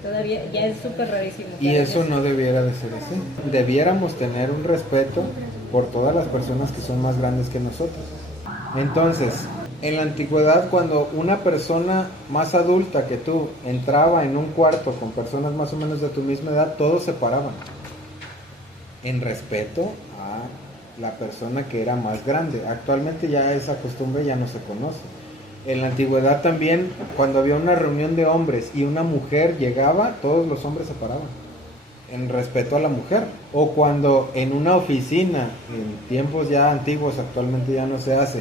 Todavía ya es súper rarísimo. Y eso no debiera de ser así. Debiéramos tener un respeto por todas las personas que son más grandes que nosotros. Entonces, en la antigüedad, cuando una persona más adulta que tú entraba en un cuarto con personas más o menos de tu misma edad, todos se paraban en respeto a la persona que era más grande. Actualmente ya esa costumbre ya no se conoce. En la antigüedad también, cuando había una reunión de hombres y una mujer llegaba, todos los hombres se paraban en respeto a la mujer. O cuando en una oficina, en tiempos ya antiguos, actualmente ya no se hace,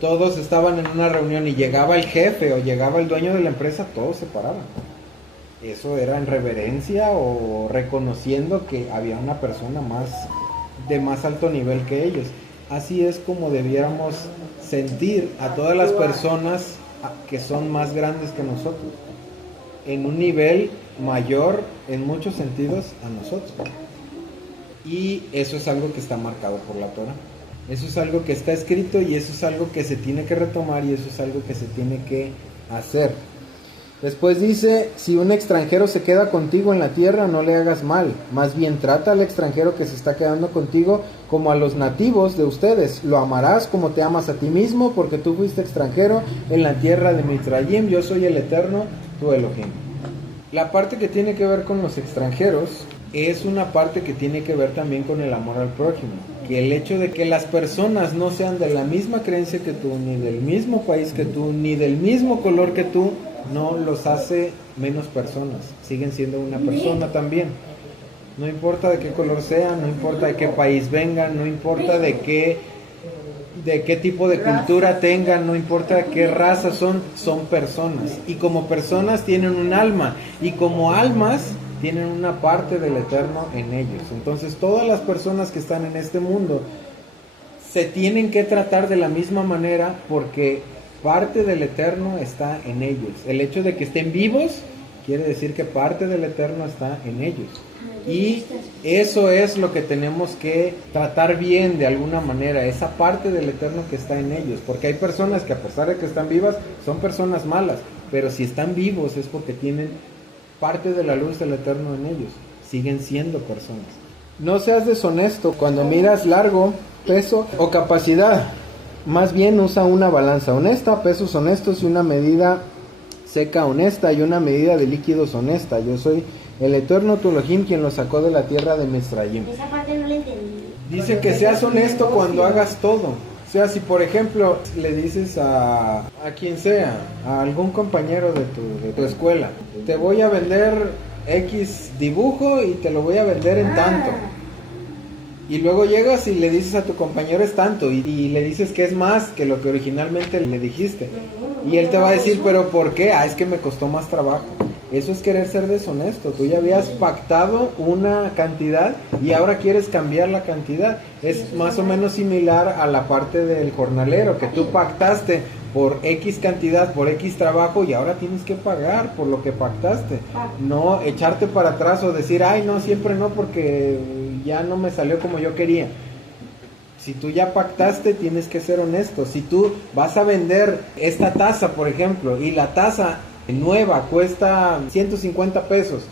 todos estaban en una reunión y llegaba el jefe o llegaba el dueño de la empresa, todos se paraban. Eso era en reverencia o reconociendo que había una persona de más alto nivel que ellos. Así es como debiéramos sentir a todas las personas que son más grandes que nosotros, en un nivel mayor en muchos sentidos a nosotros. Y eso es algo que está marcado por la Torah. Eso es algo que está escrito y eso es algo que se tiene que retomar y eso es algo que se tiene que hacer. Después dice, si un extranjero se queda contigo en la tierra, no le hagas mal. Más bien trata al extranjero que se está quedando contigo como a los nativos de ustedes. Lo amarás como te amas a ti mismo, porque tú fuiste extranjero en la tierra de Mitzrayim. Yo soy el Eterno, tu Elohim. La parte que tiene que ver con los extranjeros es una parte que tiene que ver también con el amor al prójimo. Que el hecho de que las personas no sean de la misma creencia que tú, ni del mismo país que tú, ni del mismo color que tú, no los hace menos personas. Siguen siendo una persona también. No importa de qué color sean, no importa de qué país vengan, no importa de qué tipo de cultura tengan, no importa qué raza son personas. Y como personas tienen un alma, y como almas tienen una parte del Eterno en ellos. Entonces todas las personas que están en este mundo se tienen que tratar de la misma manera, porque parte del Eterno está en ellos. El hecho de que estén vivos quiere decir que parte del Eterno está en ellos. Y eso es lo que tenemos que tratar bien de alguna manera, esa parte del Eterno que está en ellos. Porque hay personas que a pesar de que están vivas, son personas malas. Pero si están vivos es porque tienen parte de la luz del Eterno en ellos. Siguen siendo personas. No seas deshonesto cuando miras largo, peso o capacidad. Más bien usa una balanza honesta, pesos honestos y una medida seca honesta y una medida de líquidos honesta. Yo soy el Eterno tu Elohim, quien los sacó de la tierra de Mitzrayim. Esa parte no la entendí. Dice que seas honesto cuando hagas todo. O sea, si por ejemplo le dices a quien sea, a algún compañero de tu escuela, te voy a vender X dibujo y te lo voy a vender en tanto. Y luego llegas y le dices a tu compañero es tanto y le dices que es más que lo que originalmente le dijiste. Y él te va a decir, ¿pero por qué? Es que me costó más trabajo. Eso es querer ser deshonesto. Tú ya habías pactado una cantidad y ahora quieres cambiar la cantidad. Es más o menos similar a la parte del jornalero, que tú pactaste por X cantidad, por X trabajo y ahora tienes que pagar por lo que pactaste. No echarte para atrás o decir, ay no, siempre no porque ya no me salió como yo quería. Si tú ya pactaste, tienes que ser honesto. Si tú vas a vender esta taza, por ejemplo, y la taza nueva cuesta 150 pesos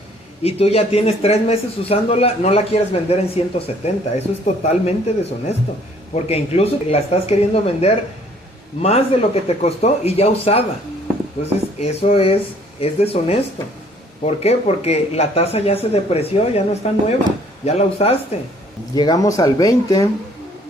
y tú ya tienes 3 meses usándola, no la quieres vender en 170. Eso es totalmente deshonesto, porque incluso la estás queriendo vender más de lo que te costó y ya usada. Entonces eso es deshonesto. ¿Por qué? Porque la taza ya se depreció, ya no está nueva, ya la usaste. Llegamos al 20.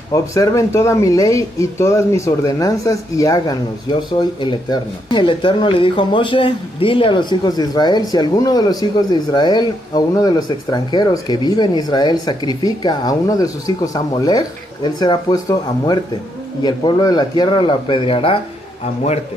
Observen toda mi ley y todas mis ordenanzas y háganlos, yo soy el Eterno. El Eterno le dijo a Moshe, dile a los hijos de Israel, si alguno de los hijos de Israel o uno de los extranjeros que vive en Israel sacrifica a uno de sus hijos a Molech, él será puesto a muerte y el pueblo de la tierra lo apedreará a muerte.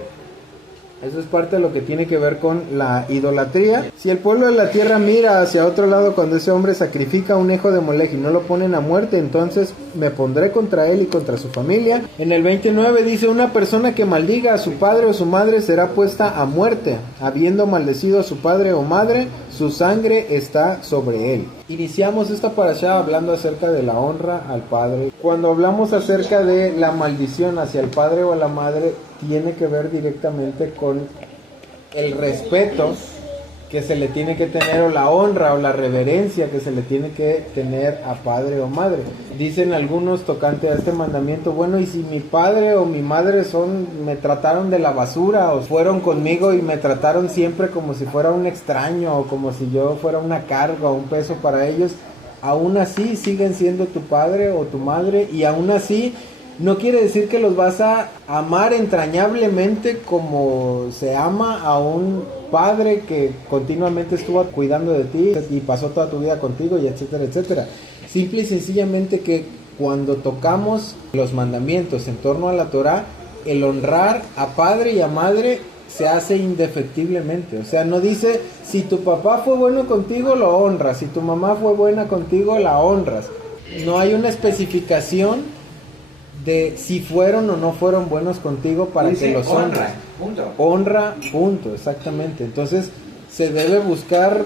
Eso es parte de lo que tiene que ver con la idolatría. Si el pueblo de la tierra mira hacia otro lado cuando ese hombre sacrifica a un hijo de Molech y no lo ponen a muerte, entonces me pondré contra él y contra su familia. En el 29 dice, una persona que maldiga a su padre o su madre será puesta a muerte. Habiendo maldecido a su padre o madre, su sangre está sobre él. Iniciamos esta parashá hablando acerca de la honra al padre. Cuando hablamos acerca de la maldición hacia el padre o a la madre, tiene que ver directamente con el respeto que se le tiene que tener, o la honra o la reverencia que se le tiene que tener a padre o madre. Dicen algunos tocante a este mandamiento, bueno, y si mi padre o mi madre me trataron de la basura, o fueron conmigo y me trataron siempre como si fuera un extraño, o como si yo fuera una carga o un peso para ellos, aún así siguen siendo tu padre o tu madre, y aún así no quiere decir que los vas a amar entrañablemente como se ama a un padre que continuamente estuvo cuidando de ti y pasó toda tu vida contigo, y etcétera, etcétera. Simple y sencillamente que cuando tocamos los mandamientos en torno a la Torah, el honrar a padre y a madre se hace indefectiblemente. O sea, no dice, si tu papá fue bueno contigo, lo honras, si tu mamá fue buena contigo, la honras. No hay una especificación de si fueron o no fueron buenos contigo para que los honres. Honra, punto, exactamente. Entonces se debe buscar,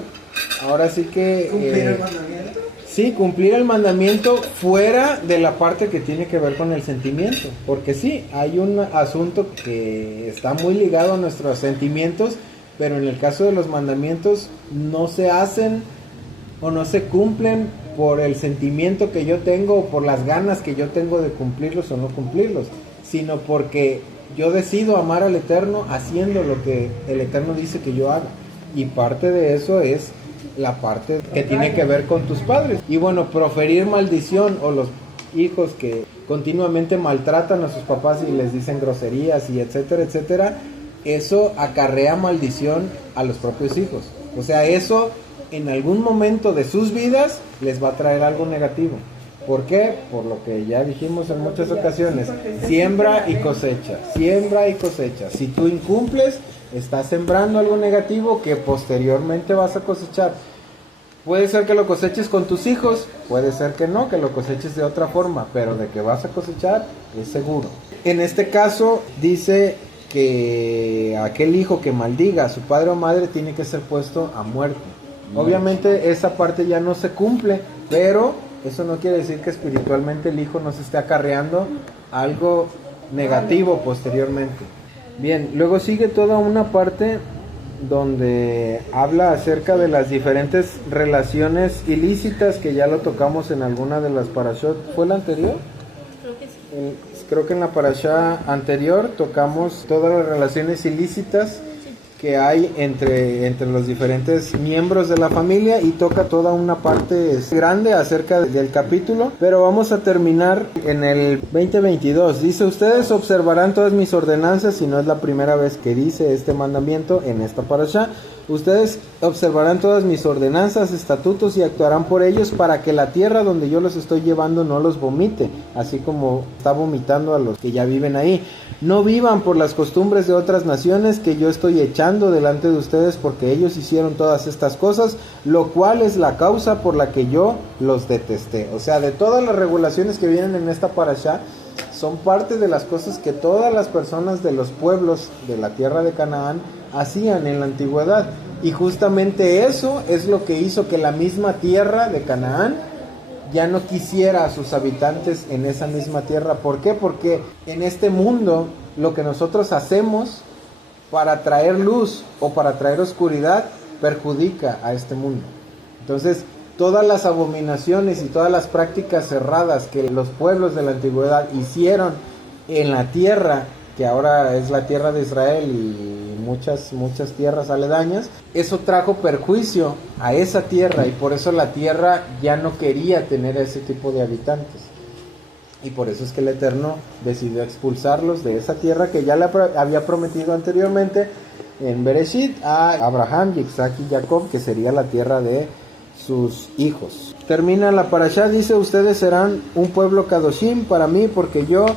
ahora sí que ¿Cumplir el mandamiento? Sí, cumplir el mandamiento fuera de la parte que tiene que ver con el sentimiento, porque sí, hay un asunto que está muy ligado a nuestros sentimientos, pero en el caso de los mandamientos no se hacen o no se cumplen por el sentimiento que yo tengo o por las ganas que yo tengo de cumplirlos o no cumplirlos, sino porque yo decido amar al Eterno haciendo lo que el Eterno dice que yo haga, y parte de eso es la parte que tiene que ver con tus padres. Y bueno, proferir maldición, o los hijos que continuamente maltratan a sus papás y les dicen groserías y etcétera, etcétera, eso acarrea maldición a los propios hijos. O sea, eso en algún momento de sus vidas les va a traer algo negativo. ¿Por qué? Por lo que ya dijimos en muchas ocasiones, siembra y cosecha, siembra y cosecha. Si tú incumples, estás sembrando algo negativo que posteriormente vas a cosechar. Puede ser que lo coseches con tus hijos, puede ser que no, que lo coseches de otra forma, pero de que vas a cosechar es seguro. En este caso dice que aquel hijo que maldiga a su padre o madre tiene que ser puesto a muerte. Obviamente esa parte ya no se cumple, pero eso no quiere decir que espiritualmente el hijo no se esté acarreando algo negativo posteriormente. Bien, luego sigue toda una parte donde habla acerca de las diferentes relaciones ilícitas, que ya lo tocamos en alguna de las parashot. ¿Fue la anterior? Creo que sí. Creo que en la parashá anterior tocamos todas las relaciones ilícitas que hay entre los diferentes miembros de la familia, y toca toda una parte grande acerca del capítulo, pero vamos a terminar en el 20:22. Dice, ustedes observarán todas mis ordenanzas, y no es la primera vez que dice este mandamiento en esta parashá. Ustedes observarán todas mis ordenanzas, estatutos, y actuarán por ellos, para que la tierra donde yo los estoy llevando no los vomite, así como está vomitando a los que ya viven ahí. No vivan por las costumbres de otras naciones que yo estoy echando delante de ustedes, porque ellos hicieron todas estas cosas, lo cual es la causa por la que yo los detesté. O sea, de todas las regulaciones que vienen en esta parashá, son parte de las cosas que todas las personas de los pueblos de la tierra de Canaán hacían en la antigüedad, y justamente eso es lo que hizo que la misma tierra de Canaán ya no quisiera a sus habitantes en esa misma tierra. ¿Por qué? Porque en este mundo lo que nosotros hacemos para traer luz o para traer oscuridad perjudica a este mundo. Entonces, todas las abominaciones y todas las prácticas cerradas que los pueblos de la antigüedad hicieron en la tierra que ahora es la tierra de Israel y muchas tierras aledañas, eso trajo perjuicio a esa tierra y por eso la tierra ya no quería tener ese tipo de habitantes. Y por eso es que el Eterno decidió expulsarlos de esa tierra que ya le había prometido anteriormente en Bereshit a Abraham, Isaac y Jacob, que sería la tierra de sus hijos. Termina la parashá, dice: ustedes serán un pueblo kadoshim para mí, porque yo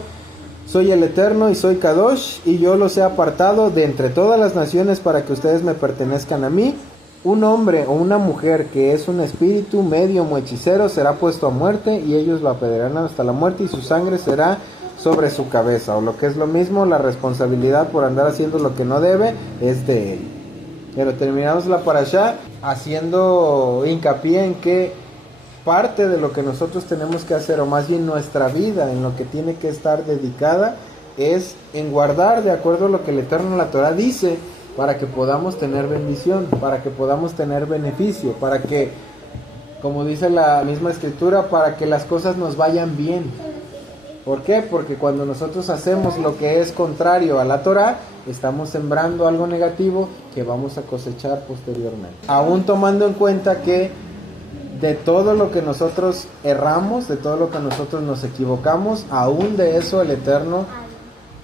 soy el Eterno y soy kadosh, y yo los he apartado de entre todas las naciones para que ustedes me pertenezcan a mí. Un hombre o una mujer que es un espíritu medium o hechicero será puesto a muerte, y ellos lo apedrearán hasta la muerte, y su sangre será sobre su cabeza, o lo que es lo mismo, la responsabilidad por andar haciendo lo que no debe es de él. Pero terminamos la parashá haciendo hincapié en que parte de lo que nosotros tenemos que hacer, o más bien nuestra vida, en lo que tiene que estar dedicada, es en guardar de acuerdo a lo que el Eterno en la Torah dice, para que podamos tener bendición, para que podamos tener beneficio, para que, como dice la misma escritura, para que las cosas nos vayan bien. ¿Por qué? Porque cuando nosotros hacemos lo que es contrario a la Torah, estamos sembrando algo negativo que vamos a cosechar posteriormente. Aún tomando en cuenta que de todo lo que nosotros erramos, de todo lo que nosotros nos equivocamos, aún de eso el Eterno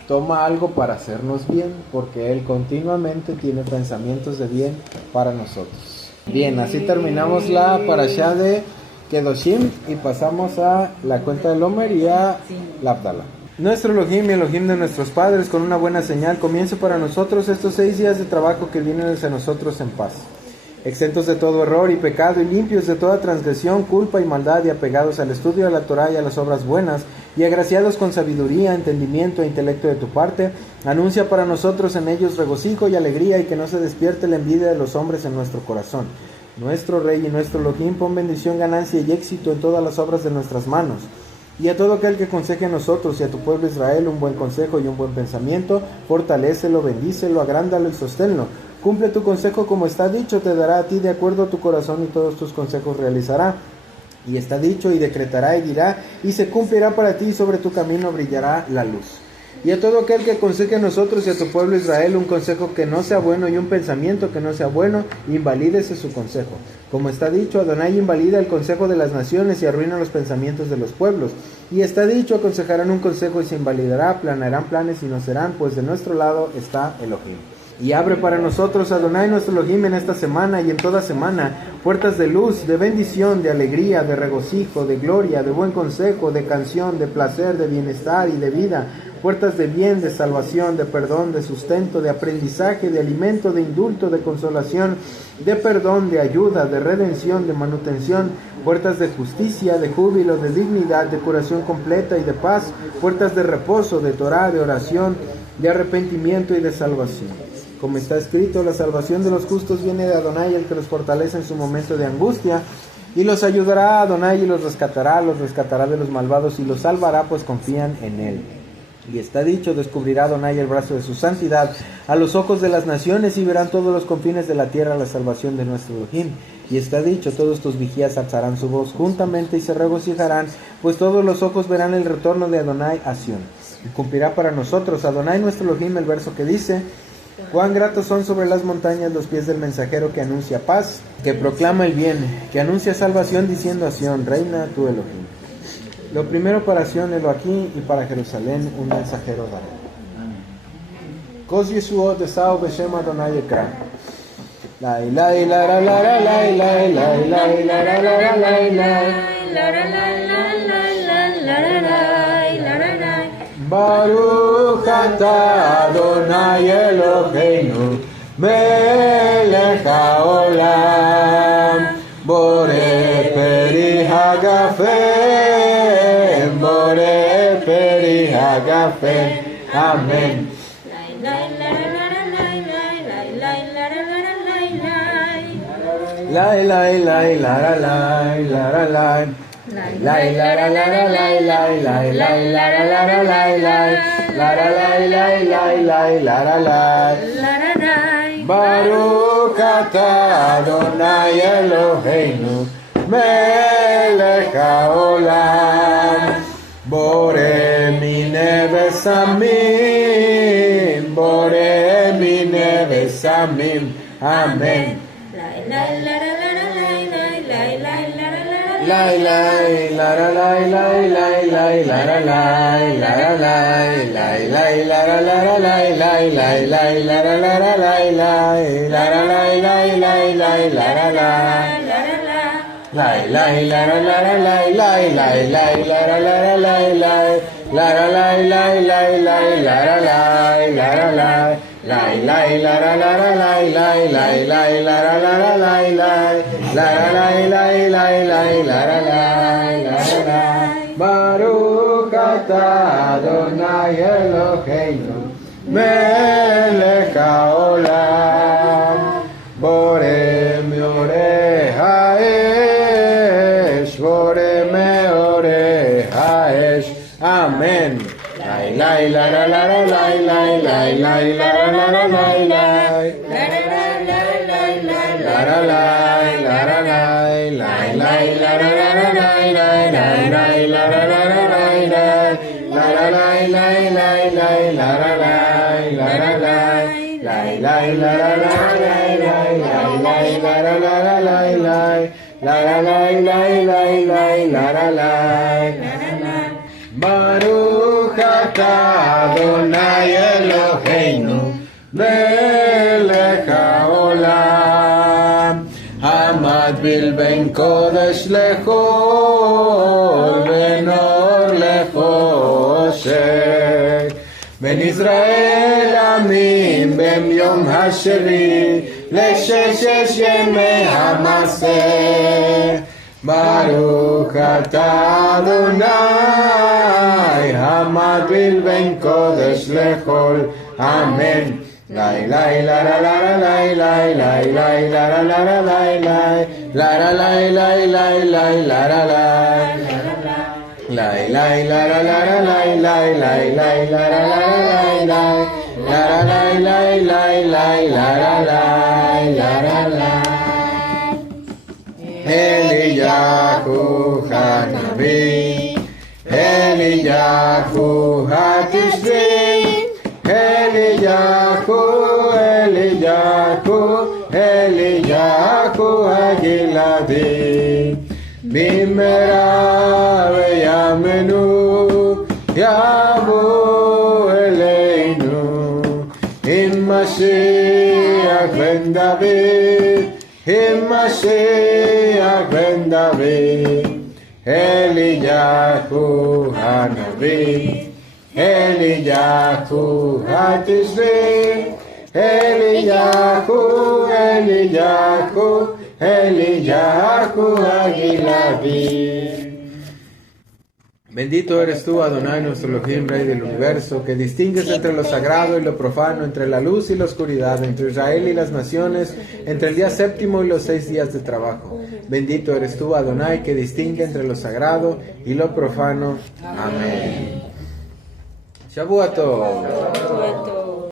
toma algo para hacernos bien, porque Él continuamente tiene pensamientos de bien para nosotros. Bien, así terminamos la parashá de Kedoshim y pasamos a la cuenta del Omer y a la Abdala. Nuestro Elohim y Elohim de nuestros padres, con una buena señal, comienza para nosotros estos 6 días de trabajo que vienen hacia nosotros en paz, exentos de todo error y pecado y limpios de toda transgresión, culpa y maldad, y apegados al estudio de la Torah y a las obras buenas, y agraciados con sabiduría, entendimiento e intelecto de tu parte. Anuncia para nosotros en ellos regocijo y alegría, y que no se despierte la envidia de los hombres en nuestro corazón. Nuestro Rey y nuestro Elohim, pon bendición, ganancia y éxito en todas las obras de nuestras manos. Y a todo aquel que aconseje a nosotros y a tu pueblo Israel un buen consejo y un buen pensamiento, fortalécelo, bendícelo, agrándalo y sosténlo. Cumple tu consejo como está dicho, te dará a ti de acuerdo a tu corazón, y todos tus consejos realizará. Y está dicho, y decretará y dirá, y se cumplirá para ti, y sobre tu camino brillará la luz. Y a todo aquel que aconseje a nosotros y a tu pueblo Israel un consejo que no sea bueno y un pensamiento que no sea bueno, invalídese su consejo. Como está dicho, Adonai invalida el consejo de las naciones y arruina los pensamientos de los pueblos. Y está dicho, aconsejarán un consejo y se invalidará, planearán planes y no serán, pues de nuestro lado está Elohim. Y abre para nosotros, Adonai nuestro Elohim, en esta semana y en toda semana, puertas de luz, de bendición, de alegría, de regocijo, de gloria, de buen consejo, de canción, de placer, de bienestar y de vida, puertas de bien, de salvación, de perdón, de sustento, de aprendizaje, de alimento, de indulto, de consolación, de perdón, de ayuda, de redención, de manutención, puertas de justicia, de júbilo, de dignidad, de curación completa y de paz, puertas de reposo, de Torah, de oración, de arrepentimiento y de salvación. Como está escrito, la salvación de los justos viene de Adonai, el que los fortalece en su momento de angustia, y los ayudará a Adonai y los rescatará de los malvados y los salvará, pues confían en él. Y está dicho, descubrirá Adonai el brazo de su santidad a los ojos de las naciones, y verán todos los confines de la tierra la salvación de nuestro Elohim. Y está dicho, todos tus vigías alzarán su voz juntamente y se regocijarán, pues todos los ojos verán el retorno de Adonai a Sión. Y cumplirá para nosotros, Adonai nuestro Elohim, el verso que dice: cuán gratos son sobre las montañas los pies del mensajero que anuncia paz, que proclama el bien, que anuncia salvación diciendo a Sión, reina tu Elohim. Lo primero para Sión, Elohim, y para Jerusalén un mensajero dará. Kos Yeshuot Esau Beshem Adonai Ekra. La la la la la la la la la la la la. Baruch atah Adonai Eloheinu melech haolam borei peri hagafen borei peri hagafen. Amén. La la la la la la la la. La la la la la la la la la la la la. Baruch atah Adonai Eloheinu melech haolam borei minei besamim samim. Amen. Lai lai la la lai lai lai lai la la lai la la lai lai lai la la la la lai lai lai lai la la la la lai lai la la lai lai lai lai la la lai lai lai la la la la lai lai lai lai la la la la lai lai la la lai lai lai lai la la lai la la lai lai lai la la la la lai lai lai lai la la la la lai lai la la lai lai lai lai la la lai la la lai Baruch atah Adonai Eloheinu melech haolam boreh meoreh haesh boreh meoreh haesh Amen. Lai lai la la la la lai lai lai lai la la la la lai lai la la lai lai lai la la lai la la lai lai lai la la la la lai lai lai lai la la la la lai lai la la lai lai lai lai la la lai la la lai lai lai la la la lai lai lai lai la la la la lai lai la la lai lai lai lai la la lai Baruch atah Adonai Eloheinu melech haolam המטביל בין קודש לחול, בין אור לחושך. בין ישראל עמים ביום השביעי לששת ימי המעשה. ברוך אתה אדוני המטביל בין קודש לחול, אמן. Lai lai la la la la lai lai lai lai la la la la lai lai la la lai lai lai lai la la lai lai lai la la la la lai lai lai lai la la la lai lai la la lai lai lai lai la la lai la la lai Eliyahu Hanavi Eliyahu Hatishvi Eliyahu, Eliyahu, Eliyahu Agiladi Bimera veyamenu Yavu Eleinu Im Mashiach ben David Im Mashiach ben David Eliyahu Hanavi Eliyahu Hatishvi Eliyahu, Eliyahu, Eliyahu Agiladi. Bendito eres tú, Adonai, nuestro Elohim, Rey del universo, que distingues entre lo sagrado y lo profano, entre la luz y la oscuridad, entre Israel y las naciones, entre el día séptimo y los 6 días de trabajo. Bendito eres tú, Adonai, que distingue entre lo sagrado y lo profano. Amén. Shavuot Tov.